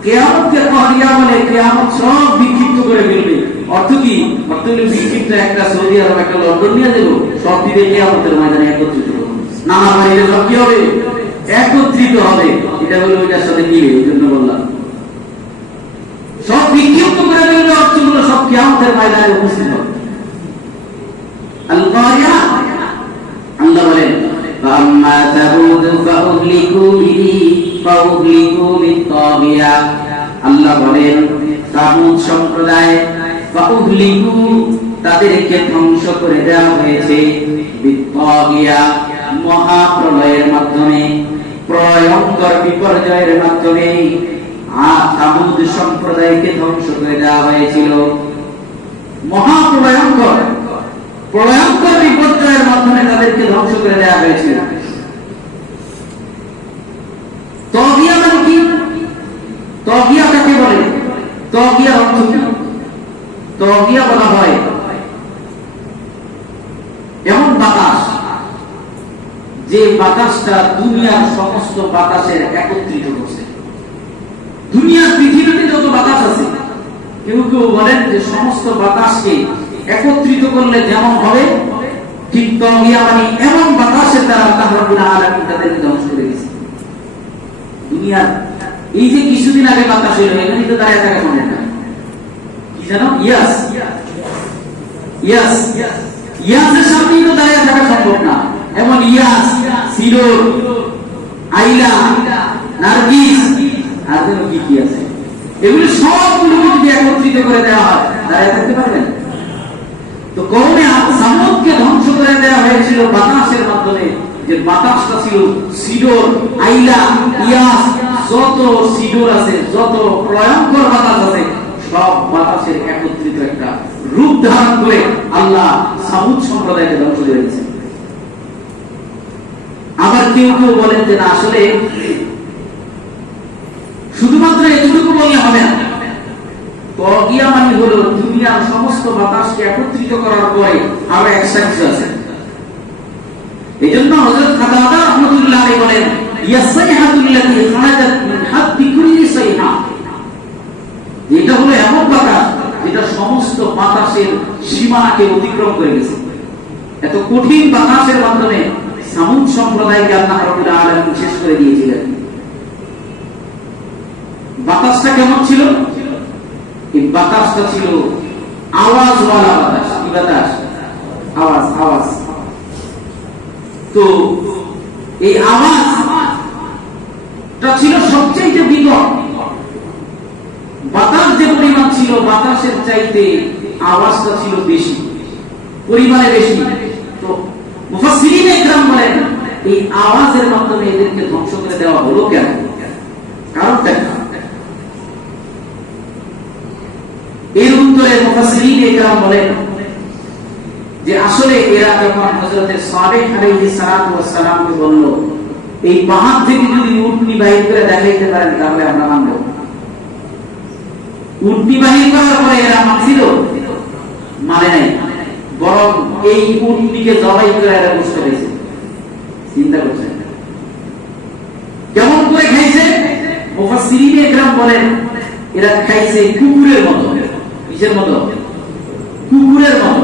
কিয়ামতকে কারিআ বলে, কিয়ামত সব বিক্ষিপ্ত করে ফেলবে। অর্থ কি? অর্থ হলো বিক্ষিপ্ত একটা সৌদি আরব, একটা লন্ডন নিয়ে দেবো, সব দিকে কিয়ামতের ময়দানে একত্রিত হবে। নানা বাড়িতে সব কি হবে? একত্রিত হবে। এটা হলো ওইটার সাথে মিলে, এই জন্য বললাম সব বিক্ষিপ্ত করে ফেলবে। অর্থগুলো সব কিয়ামতের ময়দানে উপস্থিত হবে। আল কারিআ, আল্লাহ বলেন ফাম্মা তামুদ ফাউহলিকু বিত্তাগিয়া। আল্লাহ বলেন তামুদ সম্প্রদায়, ফাউহলিকু তাদেরকে ধ্বংস করে দেওয়া হয়েছে, বিত্তাগিয়া মহাপ্রলয়ের মাধ্যমে, ভয়ঙ্কর বিপর্যয়ের মাধ্যমে। তামুদ সম্প্রদায়কে ধ্বংস করে দেওয়া হয়েছিল মহাপ্রলয়ঙ্কর বিপর্যয়ের মাধ্যমে, তাদেরকে ধ্বংস করে দেওয়া হয়েছিল। তগিয়া মানে কি? তগিয়া কাকে বলে? তগিয়া অর্থ কি? তগিয়া বলা হয় এমন বাতাস, যে বাতাসটা দুনিয়ার সমস্ত বাতাসের একত্রিত করছে। দুনিয়ার পৃথিবীতে যত বাতাস আছে, কেউ কেউ বলেন যে সমস্ত বাতাসকে একত্রিত করলে যেমন হবে, ঠিক তগিয়া মানে এমন বাতাসের দ্বারা আল্লাহ রাব্বুল আলামিন তাদেরকে ধ্বংস করে দিয়েছে। দুনিয়ার এই যে কিছুদিন আগে বাতাস হইল, এখানে তো দাঁড়িয়ে থাকা সম্ভব না। কি জানো? ইয়াসের সামনেই তো দাঁড়িয়ে থাকা সম্ভব না। এমন ইয়াস, সিলোর, আইলা, নার্গিস, আর যেন কি কি আছে, এগুলো সবগুলোকে যদি একত্রিত করে দেওয়া হয়, দাঁড়িয়ে থাকতে পারবেন? তো কওমে সামুদকে ধ্বংস করে দেওয়া হয়েছিল বাতাসের মাধ্যমে। যে বাতাসটা ছিল সিডোর, আইলা, ইয়াস, যত সিডোর আছে, যত ভয়ঙ্কর বাতাস আছে, সব বাতাসের একত্রিত একটা রূপ ধারণ করে আল্লাহ সামুদ সম্প্রদায়কে ধ্বংস করে দিয়েছেন। আবার কেউ কেউ বলেন যে না, আসলে শুধুমাত্র এতটুকু বললে হবে না, তগিয়া মানে হলো দুনিয়ার সমস্ত বাতাসকে একত্রিত করার পরে আরো এক্সট্রা কিছু আছে। এই জন্য হযরত কাতাদা রাহমাতুল্লাহ আলাইহি বলেন, ইয়াসাইহাতুল্লাতী খারাজাত মিন হাদ্দি কুল্লি সাইহা, এটা হলো এমন বাতাস যেটা সমস্ত বাতাসের সীমানাকে অতিক্রম করে গেছে। এত কঠিন বাতাসের মাধ্যমে সামুদ সম্প্রদায়কে আল্লাহ রাব্বুল আলামিন শেষ করে দিয়েছিলেন। বাতাসটা কেমন ছিল? এই বাতাসটা ছিল আওয়াজওয়ালা বাতাস। কি বাতাস? আওয়াজ। আওয়াজ। তো এই আওয়াজটা ছিল সবচেয়ে বিকট। বাতাস যে পরিমাণ ছিল, বাতাসের চাইতে আওয়াজটা ছিল বেশি, পরিমাণে বেশি। তো মুফাসসিরিনে ইকরাম বলেন, এই আওয়াজের মাধ্যমে এদেরকে ধ্বংস করে দেওয়া হলো কেন? কারণটা কি? এর উত্তরে মুফাসসিরিনে ইকরাম বলেন যে আসলে এরা যখন হযরত সালেহ আলাইহিস সালাতু ওয়াস সালামকে বলল, এই পাহাড় থেকে যদি উটনি বাহির করে দেখাইতে পারেন তাহলে আমরা মানব। উটনি বাহির করার পরে এরা মানছিল? মানে নাই, বরং এই উটনিকে জবাই করে এরা বুঝতে পেরেছে। চিন্তা করছেন কেমন করে খাইছে? মুফাসসিরিনে ইকরাম বলেন এরা খাইছে কুকুরের মতো। কিসের মতো? কুকুরের মতো।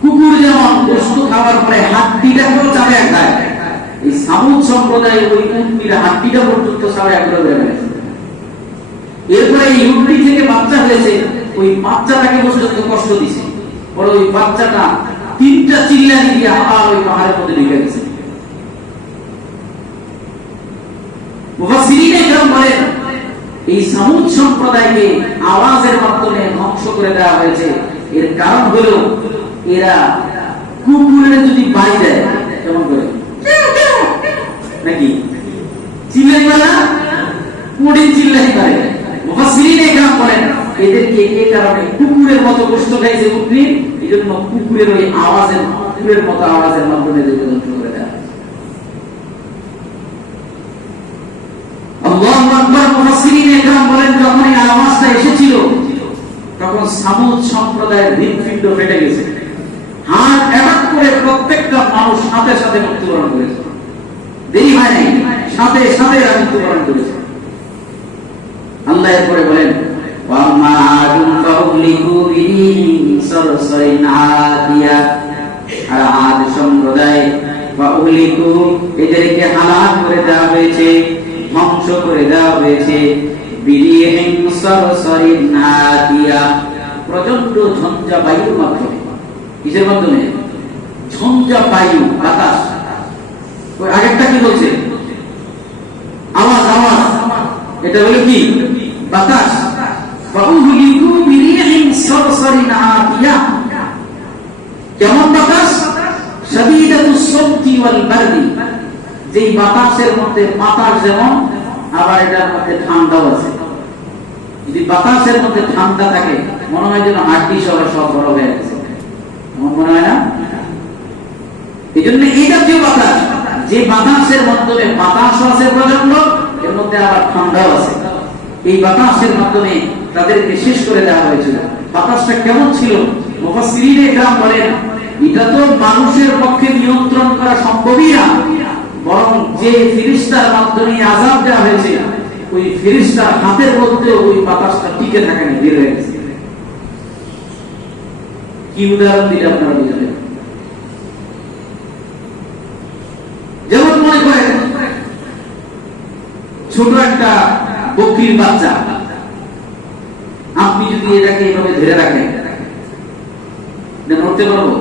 কুকুর যেমন গোশত খাওয়ার পরে হাড্ডিটাকেও চাবায় খায়, এই সামুদ সম্প্রদায় ওই উটনির হাড্ডিটা পর্যন্ত চাবায় করে ফেলেছে। এরপরে এই উটনি থেকে বাচ্চা হয়েছে, ওই বাচ্চাটাকে পর্যন্ত কষ্ট দিছে। পরে ওই বাচ্চাটা 3টা চিল্লানি দিয়ে আবার ওই পাহাড়ের মধ্যে ঢুকে গেছে। মুফাসসিরিনে ইকরাম বলেন এই সামুদ সম্প্রদায়কে আওয়াজের মাধ্যমে ধ্বংস করে দেওয়া হয়েছে। এর কারণ হলো এরা কুকুরের যদি বাড়ি দেয় কেমন করে, নাকি চিল্লাই বলা কুড়ি চিল্লাই পারে। মুফাসসিরিনে ইকরাম বলেন এদেরকে এই কারণে কুকুরের মতো কষ্ট খাইছে উটনি, এই জন্য কুকুরের ওই আওয়াজের, কুকুরের মতো আওয়াজের মাধ্যমে এদেরকে ধ্বংস করে দেওয়া। আল্লাহু আকবার। মুফাসসিরিনে ইকরাম বলেন যখন এই আওয়াজটা এসেছিল তখন সামুদ সম্প্রদায়ের হৃদপিণ্ড ফেটে গেছে, হার্ট অ্যাটাক করে প্রত্যেকটা মানুষ সাথে সাথে মৃত্যুবরণ করেছে। দেরি হয় নাই, সাথে সাথে মৃত্যুবরণ করেছে। আল্লাহ এরপরে বলেন ওয়ামা আদুম ফাউলিকু বিরিহিম সারসারিন আদিয়া, আর আদ সম্প্রদায় ফাউলিকু এদেরকে হালাক করে দেওয়া হয়েছে, ধ্বংস করে দেওয়া হয়েছে বিরিহিম সারসারিন আদিয়া, প্রচন্ড ঝঞ্ঝা বায়ুর মাধ্যমে। কিসের মাধ্যমে? ঝঞ্ঝা বায়ু, বাতাস। ওই আগেরটা কি বলছে? আওয়াজ। আওয়াজ এটা হলো কি? বাতাস। ফাউলিকু বিরিহিম সারসারিন আদিয়া, কেমন বাতাস? শাদীদাতুস সাওতি ওয়াল বারদি, যেই বাতাসের মধ্যে বাতাস যেমন, আবার এটার মধ্যে ঠান্ডাও আছে। যদি বাতাসের মধ্যে ঠান্ডা থাকে মনে হয় যেন হাড্ডি সহ সব বড় হয়ে গেছে, মনে হয় না? এই জন্য এই জাতীয় বাতাস, যে বাতাসের মাধ্যমে বাতাসও আছে প্রচন্ড, এর মধ্যে আবার ঠান্ডাও আছে, এই বাতাসের মাধ্যমে তাদেরকে শেষ করে দেওয়া হয়েছিল। বাতাসটা কেমন ছিল? মুফাসসিরিনে ইকরাম বলেন এটা তো মানুষের পক্ষে নিয়ন্ত্রণ করা সম্ভবই না, বরং যে ফেরেশতার মাধ্যমে আযাব দেওয়া হয়েছে ওই ফেরেশতার হাতের মধ্যে ওই বাতাসটা টিকে থাকে না, বের হয়ে গেছে। কি উদাহরণ দিলে আপনারা বুঝবেন? যেমন মনে করেন ছোট একটা বকরির বাচ্চা, আপনি যদি এটাকে এভাবে ধরে রাখেন নড়তে পারবো,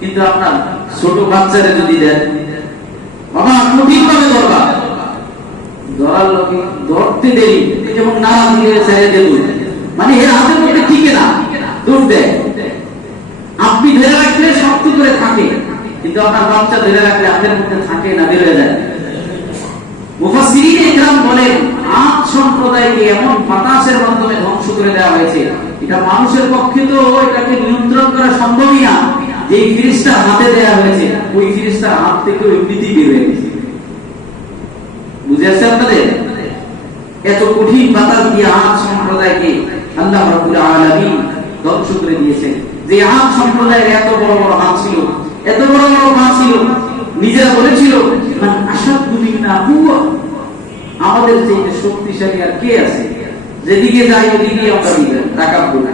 কিন্তু আপনার ছোট বাচ্চারে যদি দেন বাবা কঠিন ভাবে ধরবা, ধরার লোকে ধরতে দেরি, যেমন নাড়া দিয়ে ছেড়ে দেব, মানে এর হাতের মধ্যে টিকে না, দৌড় দেয়। আপনি ধরে রাখলে শক্ত করে থাকে, কিন্তু আপনার বাচ্চা ধরে রাখলে হাতের মধ্যে থাকে না, বের হয়ে যায়। মুফাসসিরিনে ইকরাম বলেন আদ সম্প্রদায়কে এমন বাতাসের মাধ্যমে ধ্বংস করে দেওয়া হয়েছে এটা মানুষের পক্ষে তো এটাকে নিয়ন্ত্রণ করা সম্ভবই না। যে ফেরেশতার হাতে দেয়া হয়েছে ওই ফেরেশতার হাত থেকে এমনিতেই বের হয়ে গেছে। বুঝে আসছে আপনাদের? এত কঠিন বাতাস দিয়ে আদ সম্প্রদায়কে আল্লাহ রাব্বুল আলামিন ধ্বংস করে দিয়েছেন। যে আদ সম্প্রদায়ের এত বড় বড় হাত ছিল, এত বড় বড় পা ছিল, নিজেরা বলেছিল মান আশাদ্দু মিন্না কুওয়া, আমাদের যে শক্তিশালী আর কে আছে, যেদিকে যাই ওদিকে আমরা বিজয়। তাকাব্বুর,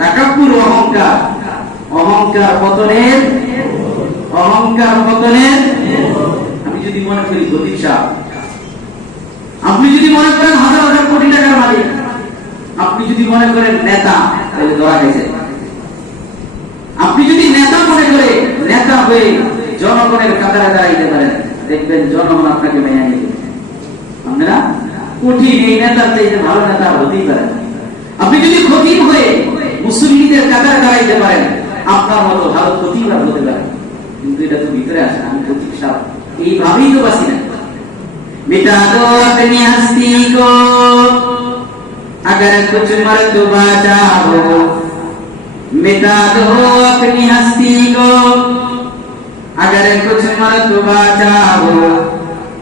তাকাব্বুর অহংকার, অহংকার পতনের, অহংকার পতনের। আমি যদি মনে করি গদির সাপ, আপনি যদি মনে করেন হাজার হাজার কোটি টাকার মালিক, আপনি যদি মনে করেন নেতা, তাহলে ধরা গেছে। আপনি যদি নেতা মনে করে নেতা হয়ে জনগণের কাতারে দাঁড়াইতে পারেন, দেখবেন জনগণ আপনাকে মেনে নেবে। আপনারা কঠিন, এই নেতার চাইতে ভালো নেতা হতেই পারে। আপনি যদি খতিব হয়ে মুসলিমদের কাতারে দাঁড়াইতে পারেন, আপনার মতো ভালো খতিব আর হতে পারে। কিন্তু এটা তো ভিতরে আসে, আমি খতিব সাহেব এইভাবেই তো বাঁচি না। मिटा दो अपनी हस्ती को अगर कुछ मर्तबा चाहो, मिटा दो अपनी हस्ती को अगर कुछ मर्तबा चाहो,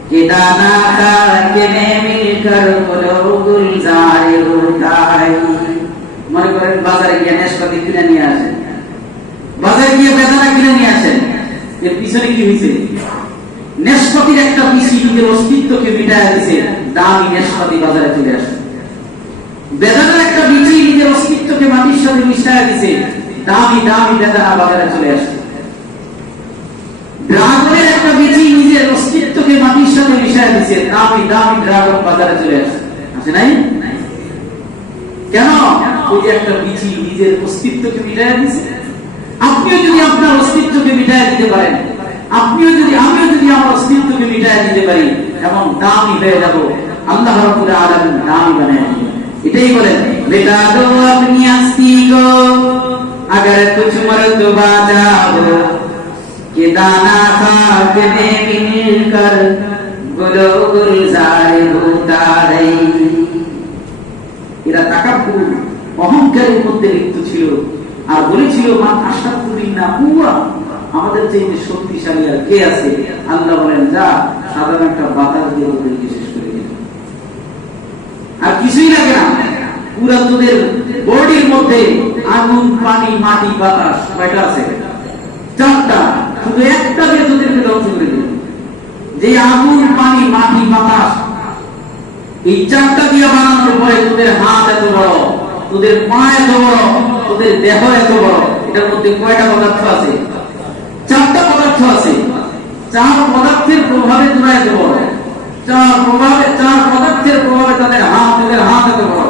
कि दाना के में मिलकर बोलो गुलजार होता है। মনে করেন বাজারে গিয়ে নেশপাতি কিনে নিয়ে আসেন, বাজারে গিয়ে বেদানা কিনে নিয়ে আসেন, এর পিছনে কি হয়েছে? নেশপাতির একটা পিসি নিজের অস্তিত্বকে মিটায় দিয়েছে, দামি নেশপাতি বাজারে চলে আসে। বেদানার একটা বিচি নিজের অস্তিত্বকে মাটির সাথে মিশায় দিয়েছে, দামি দামি বেদানা বাজারে চলে আসে। ড্রাগনের একটা বিচি নিজের অস্তিত্বকে মাটির সাথে মিশায় দিয়েছে, দামি দামি ড্রাগন বাজারে চলে আসে। আছে নাই? কেন? ওই যে একটা বিচি নিজের অস্তিত্বকে মিটায় দিয়েছে। আপনিও যদি আপনার অস্তিত্বকে মিটায় দিতে পারেন, আপনিও যদি, আমিও যদি আমার অস্তিত্বকে মিটায় দিতে পারি এবং দামি হয়ে যাব, আল্লাহ রাব্বুল আলামিন দামি বানায় দিবেন। এটাই বলেন বেটা দো আপনি হস্তি কো अगर कुछ मर्तबा चाहो, कि दाना खाक में मिलकर गुलो गुलजार होता है। এরা তাকাব্বুর, অহংকারের মধ্যে লিপ্ত ছিল আর বলেছিল মান আশাদ্দু মিন্না কুওয়া, আমাদের চাইতে শক্তিশালী আর কে আছে? আল্লাহ বলেন যা, সাধারণ একটা বাতাস দিয়ে ওদেরকে শেষ করে দিল। আর কিছুই লাগে না, পুরা তোদের বডির মধ্যে আগুন, পানি, মাটি, বাতাস কয়টা আছে? চারটা। শুধু একটা দিয়ে তোদেরকে ধ্বংস করে দিল। যে আগুন, পানি, মাটি, বাতাস, এই চারটা দিয়ে বানানোর পরে তোদের হাত এত বড়, তোদের পা এত বড়, তোদের দেহ এত বড়, এটার মধ্যে কয়টা পদার্থ আছে? চারটা পদার্থ আছে। চার পদার্থের প্রভাবে তোরা এত বড়, চার পদার্থের প্রভাবে তাদের হাত এত বড়,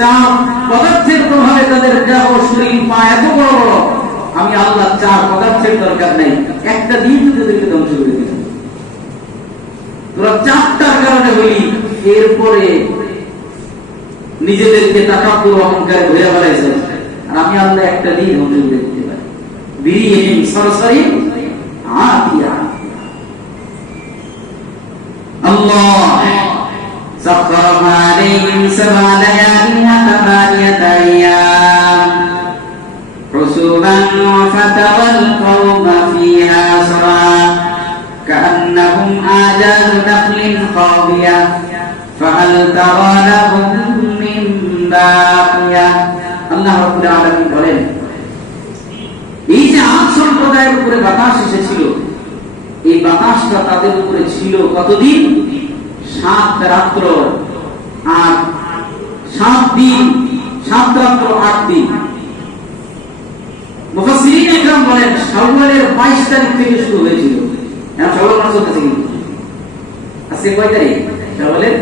চার পদার্থের প্রভাবে তাদের দেহ, শরীর, পা এত বড় বড়। আমি আল্লাহ চার পদার্থের দরকার নাই, একটা দিন তোদেরকে ধ্বংস করে দিল। তোরা চারটার কারণে হলি, এরপরে নিজেদেরকে তাকাব্বুর, অহংকারে ভরে বেড়াইছে। আর আমি আল্লাহ একটা দিন ধ্বংস করে দিতে পারি। বিরিহিম সরসরি আতিয়া। আল্লাহ সাখখারা আলাইহিম সাবআ লায়ালিন ওয়া তামানিয়াতা আইয়াম হুসুবান ওয়া ফাতাওয়াল কওমা ফিহা সারা কান্নাহুম আজাযু নাখলিন খাবিয়া ফাহাল তারা লাহুম মিন বাকিয়া। আল্লাহ রাব্বুল আলামিন বলেন, এই যে আদ সম্প্রদায়ের উপরে বাতাস এসেছিল, এই বাতাসটা তাদের উপরে ছিল কতদিন? 7 রাত্র আর 7 দিন, 7 রাত্র 8 দিন। মুফাসসিরিন একরাম বলেন শাওয়ালের 22 তারিখ থেকে শুরু হয়েছিল। এখন শাওয়াল মাস চলতেছে, কিন্তু আজকে কয় তারিখ? শাওয়ালের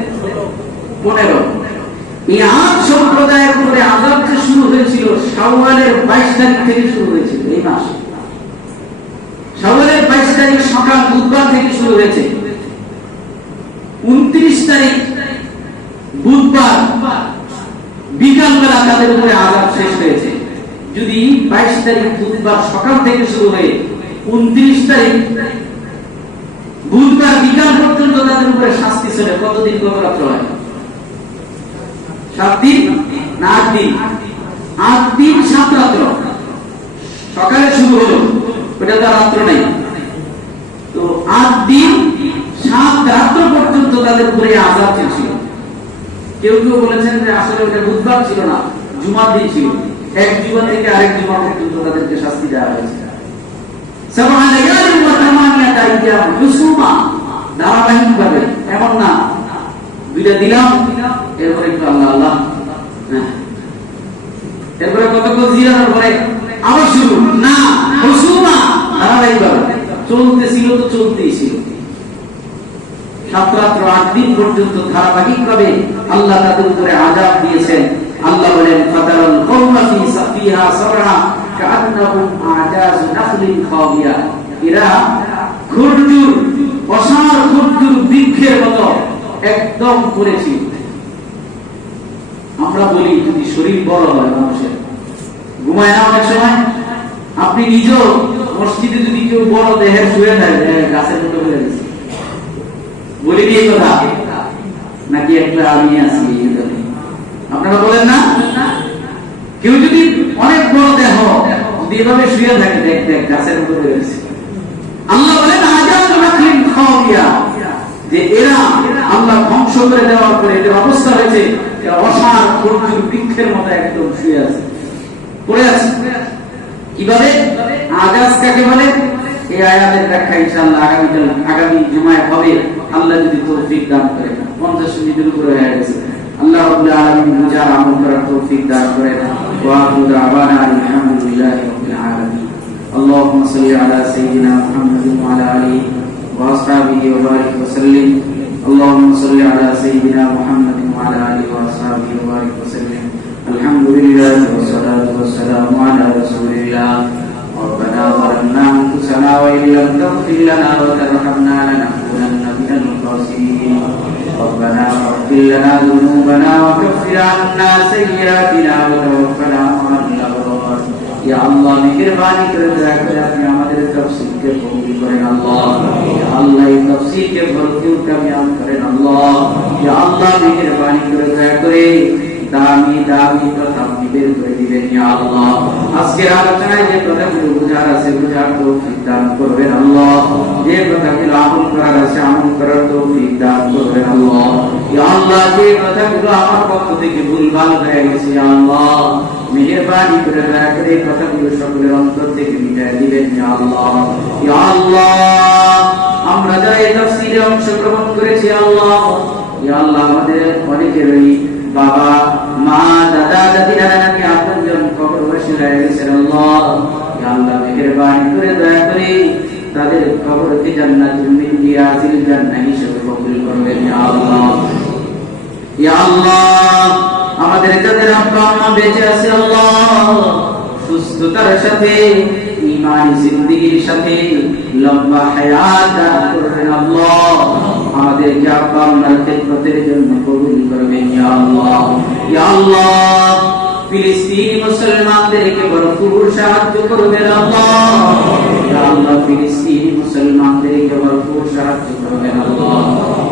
15। এই আদ সম্প্রদায়ের উপরে আযাব যে শুরু হয়েছিল শাওয়ালের 22 তারিখ থেকে শুরু হয়েছিল। এই মাস শাওয়ালের 22 তারিখ সকাল বুধবার থেকে শুরু হয়েছে। 29 তারিখ বুধবার বিকাল বেলা তাদের উপরে আযাব শেষ হয়েছে। যদি 22 তারিখ বুধবার সকাল থেকে শুরু হয়ে 29 তারিখ বুধবার বিকাল পর্যন্ত তাদের উপরে শাস্তি চলে, কতদিন কত রাত্র হয়? 7 দিন না 8 দিন? 8 দিন 7 রাত্র, সকালে শুরু হলো, ওটা তো রাত্র নাই, তো 8 দিন 7 রাত্র পর্যন্ত তাদের উপরে আযাব ছিল। কেউ কেউ বলেছেন যে আসলে ওটা বুধবার ছিল না, জুমার দিন ছিল, এক জুমা থেকে আরেক জুমা পর্যন্ত তাদেরকে শাস্তি দেওয়া হয়েছে। ধারাবাহিকভাবে, এমন না দুইটা দিলাম এরপরে একটু আল্লাহ আল্লাহ, এরপরে কতক্ষণ জিরানোর পরে আবার শুরু না, হুসুমা ধারাবাহিকভাবে চলতেছিল, তো চলতেই ছিল। 7 রাত্র 8 দিন পর্যন্ত ধারাবাহিকভাবে আল্লাহ তাদের উপরে আযাব দিয়েছেন। আল্লাহ বলেন ফাতারাল কওমা ফি সাফিহা সারহা কাআন্নাহুম আজাজু নাখলিন খাবিয়া, এরা খরজুর, অসার খরজুর বৃক্ষের মতো একদম পড়েছে। আমরা বলি যদি শরীর বড় হয় মানুষের, ঘুমায় না অনেক সময়, আপনি নিজেও মসজিদে যদি কেউ বড় দেহের শুয়ে থাকে গাছের মতো হয়ে গেছে, বলি এই কথা নাকি একটা আমি আছি, আপনারা বলেন না? কেউ যদি অনেক বড় দেহ যদি এভাবে শুয়ে থাকে, দেখতে গাছের মতো হয়ে গেছে। আল্লাহ বলেন আজাজু নাখলিন খাবিয়া, যে এরা আল্লাহ ধ্বংস করে দেওয়ার পরে এদের অবস্থা হয়েছে অসার খরজুর বৃক্ষের মতো একদম শুয়ে আছে, পড়ে আছে। কিভাবে আজাজ কাকে বলে? এই আয়াতের ব্যাখ্যা ইনশাআল্লাহ আগামী জুমায় হবে, আল্লাহ যদি তৌফিক দান করেন। 50 মিনিটের উপরে হয়ে গেছে। আল্লাহ রাব্বুল আলামিন বুঝার আমল করার তৌফিক দান করেন। ওয়া আখিরু দাওয়ানা আলহামদুলিল্লাহি রাব্বিল আলামিন। আল্লাহুম্মা সাল্লি আলা সাইয়্যিদিনা মুহাম্মাদিন ওয়া আলা আলিহি ওয়া আসহাবিহি ওয়া বারিক ওয়া সাল্লিম। আল্লাহুম্মা সাল্লি আলা সাইয়্যিদিনা মুহাম্মাদিন ওয়া আলা আলিহি ওয়া আসহাবিহি ওয়া বারিক ওয়া সাল্লিম। আলহামদুলিল্লাহি ওয়া সলাতু ওয়া সালামু আলা রাসূলিল্লাহ। ربنا ظلمنا أنفسنا وإن لم تغفر لنا وترحمنا لنكونن من الخاسرين. ربنا اغفر لنا ذنوبنا وكفر عنا سيئاتنا وتوفنا مع الأبرار. يا الله মেহেরবানি করে দয়া করে আপনি আমাদের তাফসীরকে কবুল করেন আল্লাহ। ইয়া আল্লাহ এই তাফসীরকে ভরপুর কামিয়াব করেন আল্লাহ। ইয়া আল্লাহ মেহেরবানি করে দয়া করে দামি দামি কথা আপনি বের করে দিবেন ইয়া আল্লাহ। আজকের আলোচনায় যে কথাগুলো বুঝার আছে বুঝার তৌফিক দান করবেন আল্লাহ। যে কথাগুলো আমল করার আছে আমল করার তৌফিক দান করবেন আল্লাহ। ইয়া আল্লাহ যে কথাগুলো আমার পক্ষ থেকে ভুলভাল হয়ে গেছে ইয়া আল্লাহ, মেহেরবানি করে দয়া করে এই কথাগুলো সকলের অন্তর থেকে মিটায় দিবেন ইয়া আল্লাহ। ইয়া আল্লাহ আমরা যারা এই তাফসীরে অংশগ্রহণ করেছি আল্লাহ, ইয়া আল্লাহ আমাদের অনেকেরই বাবা মা দাদা দাদি নানা নানি আপনজন কবরবাসী হয়ে গেছেন আল্লাহ। ইয়া আল্লাহ মেহেরবানি করে দয়া করে তাদের কবরকে জান্নাতুল মিনজিয়াতিল জান্নাহ হিসেবে কবুল করবেন ইয়া আল্লাহ। ইয়া আল্লাহ আমাদের যাদের আব্বা আম্মা বেঁচে আছে আল্লাহ, সুস্থতার সাথে ঈমানি জিন্দেগীর সাথে লম্বা হায়াত দান করবেন আল্লাহ। আমাদেরকে আব্বা আম্মার খেদমতের জন্য কবুল করবেন ইয়া আল্লাহ। ইয়া আল্লাহ ফিলিস্তিনি মুসলমানদেরকে ভরপুর সাহায্য করবেন আল্লাহ। ইয়া আল্লাহ ফিলিস্তিনি মুসলমানদেরকে ভরপুর সাহায্য করবেন আল্লাহ।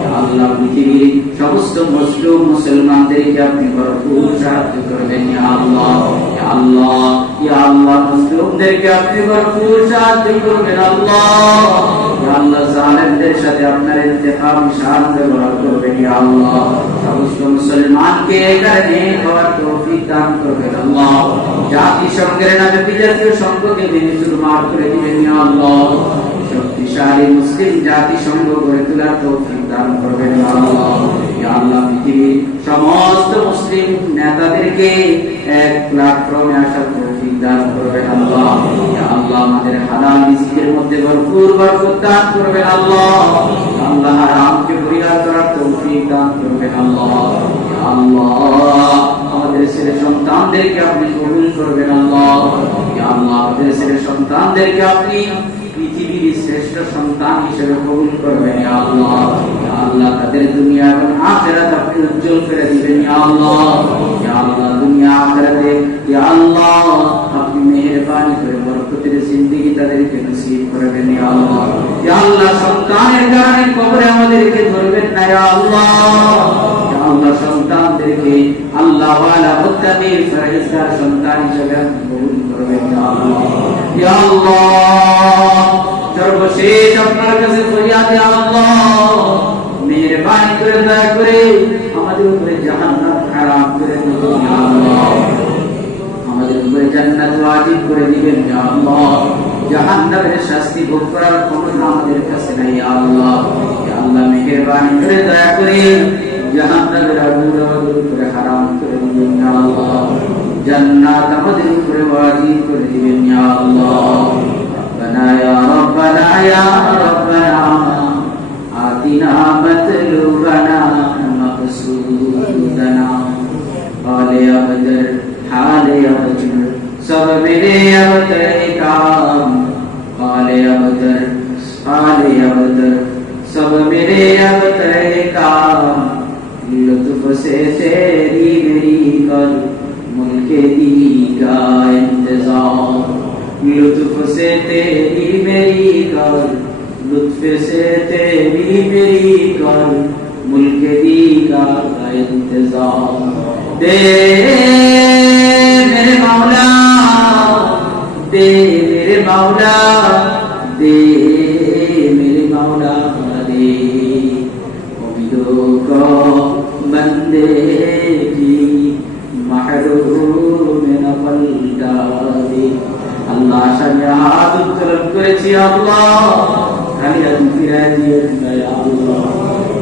ইয়া আল্লাহ পৃথিবীর সমস্ত মুসলিম মুসলমানদেরকে আপনি ভরপুর সাহায্য করবেন ইয়া আল্লাহ। ইয়া আল্লাহ ইয়া আল্লাহ মুসলিমদেরকে আপনি ভরপুর সাহায্য করবেন আল্লাহ। ইয়া আল্লাহ জালেমদের সাথে আপনার ইন্তেকাম শান্ত ব্যবহার করবেন ইয়া আল্লাহ। সমস্ত মুসলমানকে কারণে হওয়ার তৌফিক দান করবেন আল্লাহ। জাতিসংঘের নামে বিজাতীয় সংঘকে ভেঙে চুরমার করে দিবেন ইয়া আল্লাহ। শক্তিশালী মুসলিম জাতিসংঘ গড়ে তোলার তৌফিক দান করবেন ইয়া আল্লাহ। ইয়া আল্লাহ পৃথিবীর সমস্ত মুসলিম নেতাদেরকে এক প্ল্যাটফর্মে আসার তৌফিক দান করবেন আল্লাহ। ইয়া আল্লাহ আমাদের হালাল রিজিকের মধ্যে ভরপুর বরকত দান করবেন আল্লাহ। ইয়া আল্লাহ হারামকে পরিহার করার তৌফিক দান করবেন আল্লাহ। ইয়া আল্লাহ আমাদের ছেলে সন্তানদেরকে আপনি কবুল করবেন আল্লাহ। ইয়া আল্লাহ আমাদের ছেলে সন্তানদেরকে আপনি পৃথিবীর শ্রেষ্ঠ সন্তান হিসেবে কবুল করবেন ইয়া আল্লাহ। ইয়া আল্লাহ তাদের দুনিয়া এবং আখিরাত আপনি উজ্জ্বল করে দিবেন ইয়া আল্লাহ। ইয়া আল্লাহ দুনিয়া আখিরাতে ইয়া আল্লাহ আপনি মেহেরবানি করে বরকতের জিন্দেগি তাদেরকে নসিব করবেন ইয়া আল্লাহ। ইয়া আল্লাহ সন্তানের কারণে কবরে আমাদেরকে ধরবেন না ইয়া আল্লাহ। ইয়া আল্লাহ সন্তানদেরকে আল্লাহ তাকওয়াওয়ালা মুত্তাকি ফরহেজগার সন্তান হিসেবে আপনি কবুল করবেন ইয়া আল্লাহ। ইয়া আল্লাহ, সর্বশেষ আপনার কাছে ফরিয়াদ, ইয়া আল্লাহ মেহেরবানি করে দয়া করে আমাদের উপরে জাহান্নাম হারাম করে দিবেন ইয়া আল্লাহ, আমাদের উপরে জান্নাত ওয়াজিব করে দিবেন ইয়া আল্লাহ। জাহান্নামের শাস্তি ভোগ করার ক্ষমতা আমাদের কাছে নাই ইয়া আল্লাহ। ইয়া আল্লাহ মেহেরবানি করে দয়া করে জাহান্নামের আগুন আমাদের উপরে হারাম করে দিবেন ইয়া আল্লাহ, জান্নাত আমাদের উপরে ওয়াজিব করে দিবেন ইয়া আল্লাহ। রব্বানা ইয়া রব্বানা ইয়া রব্বানা আতিনা মাতলুবানা মাকসুদানা হালে আবদর হালে আবদর সব মেরে আবদর কাম হালে আবদর হালে আবদর সব মেরে আবদর কাম लुत्फ से तेरी मेरी कर मुल्के दी का इंतजाम लुत्फ से तेरी मेरी कर लुत्फ से तेरी मेरी कर मुल्के दी का इंतजाम दे मेरे मौला दे मेरे मौला दे मेरे मौला दे उम्मीदों को बंदे की महरूम न पलटा दे। अल्लाह सामने हाथ उत्तोलन করেছি আল্লাহ, খালি হাতে ফিরিয়ে দিয়েন না ইয়া আল্লাহ,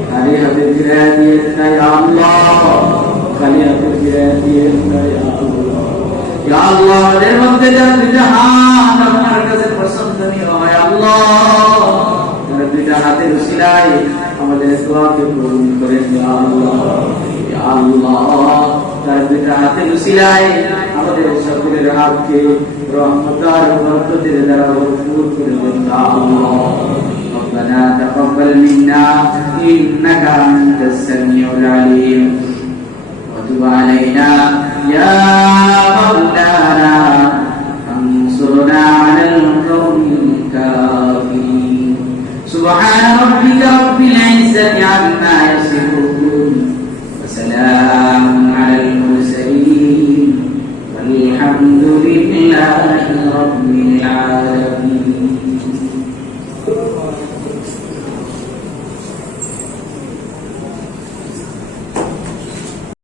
খালি হাতে ফিরিয়ে দিয়েন না ইয়া আল্লাহ, খালি হাতে ফিরিয়ে দিয়েন না ইয়া আল্লাহ। ইয়া আল্লাহ আমাদের মধ্যে যার দুইটা হাত আপনার কাছে পছন্দনীয় হয় আল্লাহ, তার দুইটা হাতের উসিলায় আমাদের দোয়াকে কবুল করেন ইয়া আল্লাহ। ইয়া আল্লাহ তার দুইটা হাতের উসিলায় আমাদের সকলের হাতকে রহমত আর বরকতের দ্বারা ভরপুর করে দেন ইয়া আল্লাহ। ربنا تقبل منا إنك أنت السميع العليم وتب علينا يا مولانا انصرنا على القوم الكافرين سبحان ربك رب العزة عما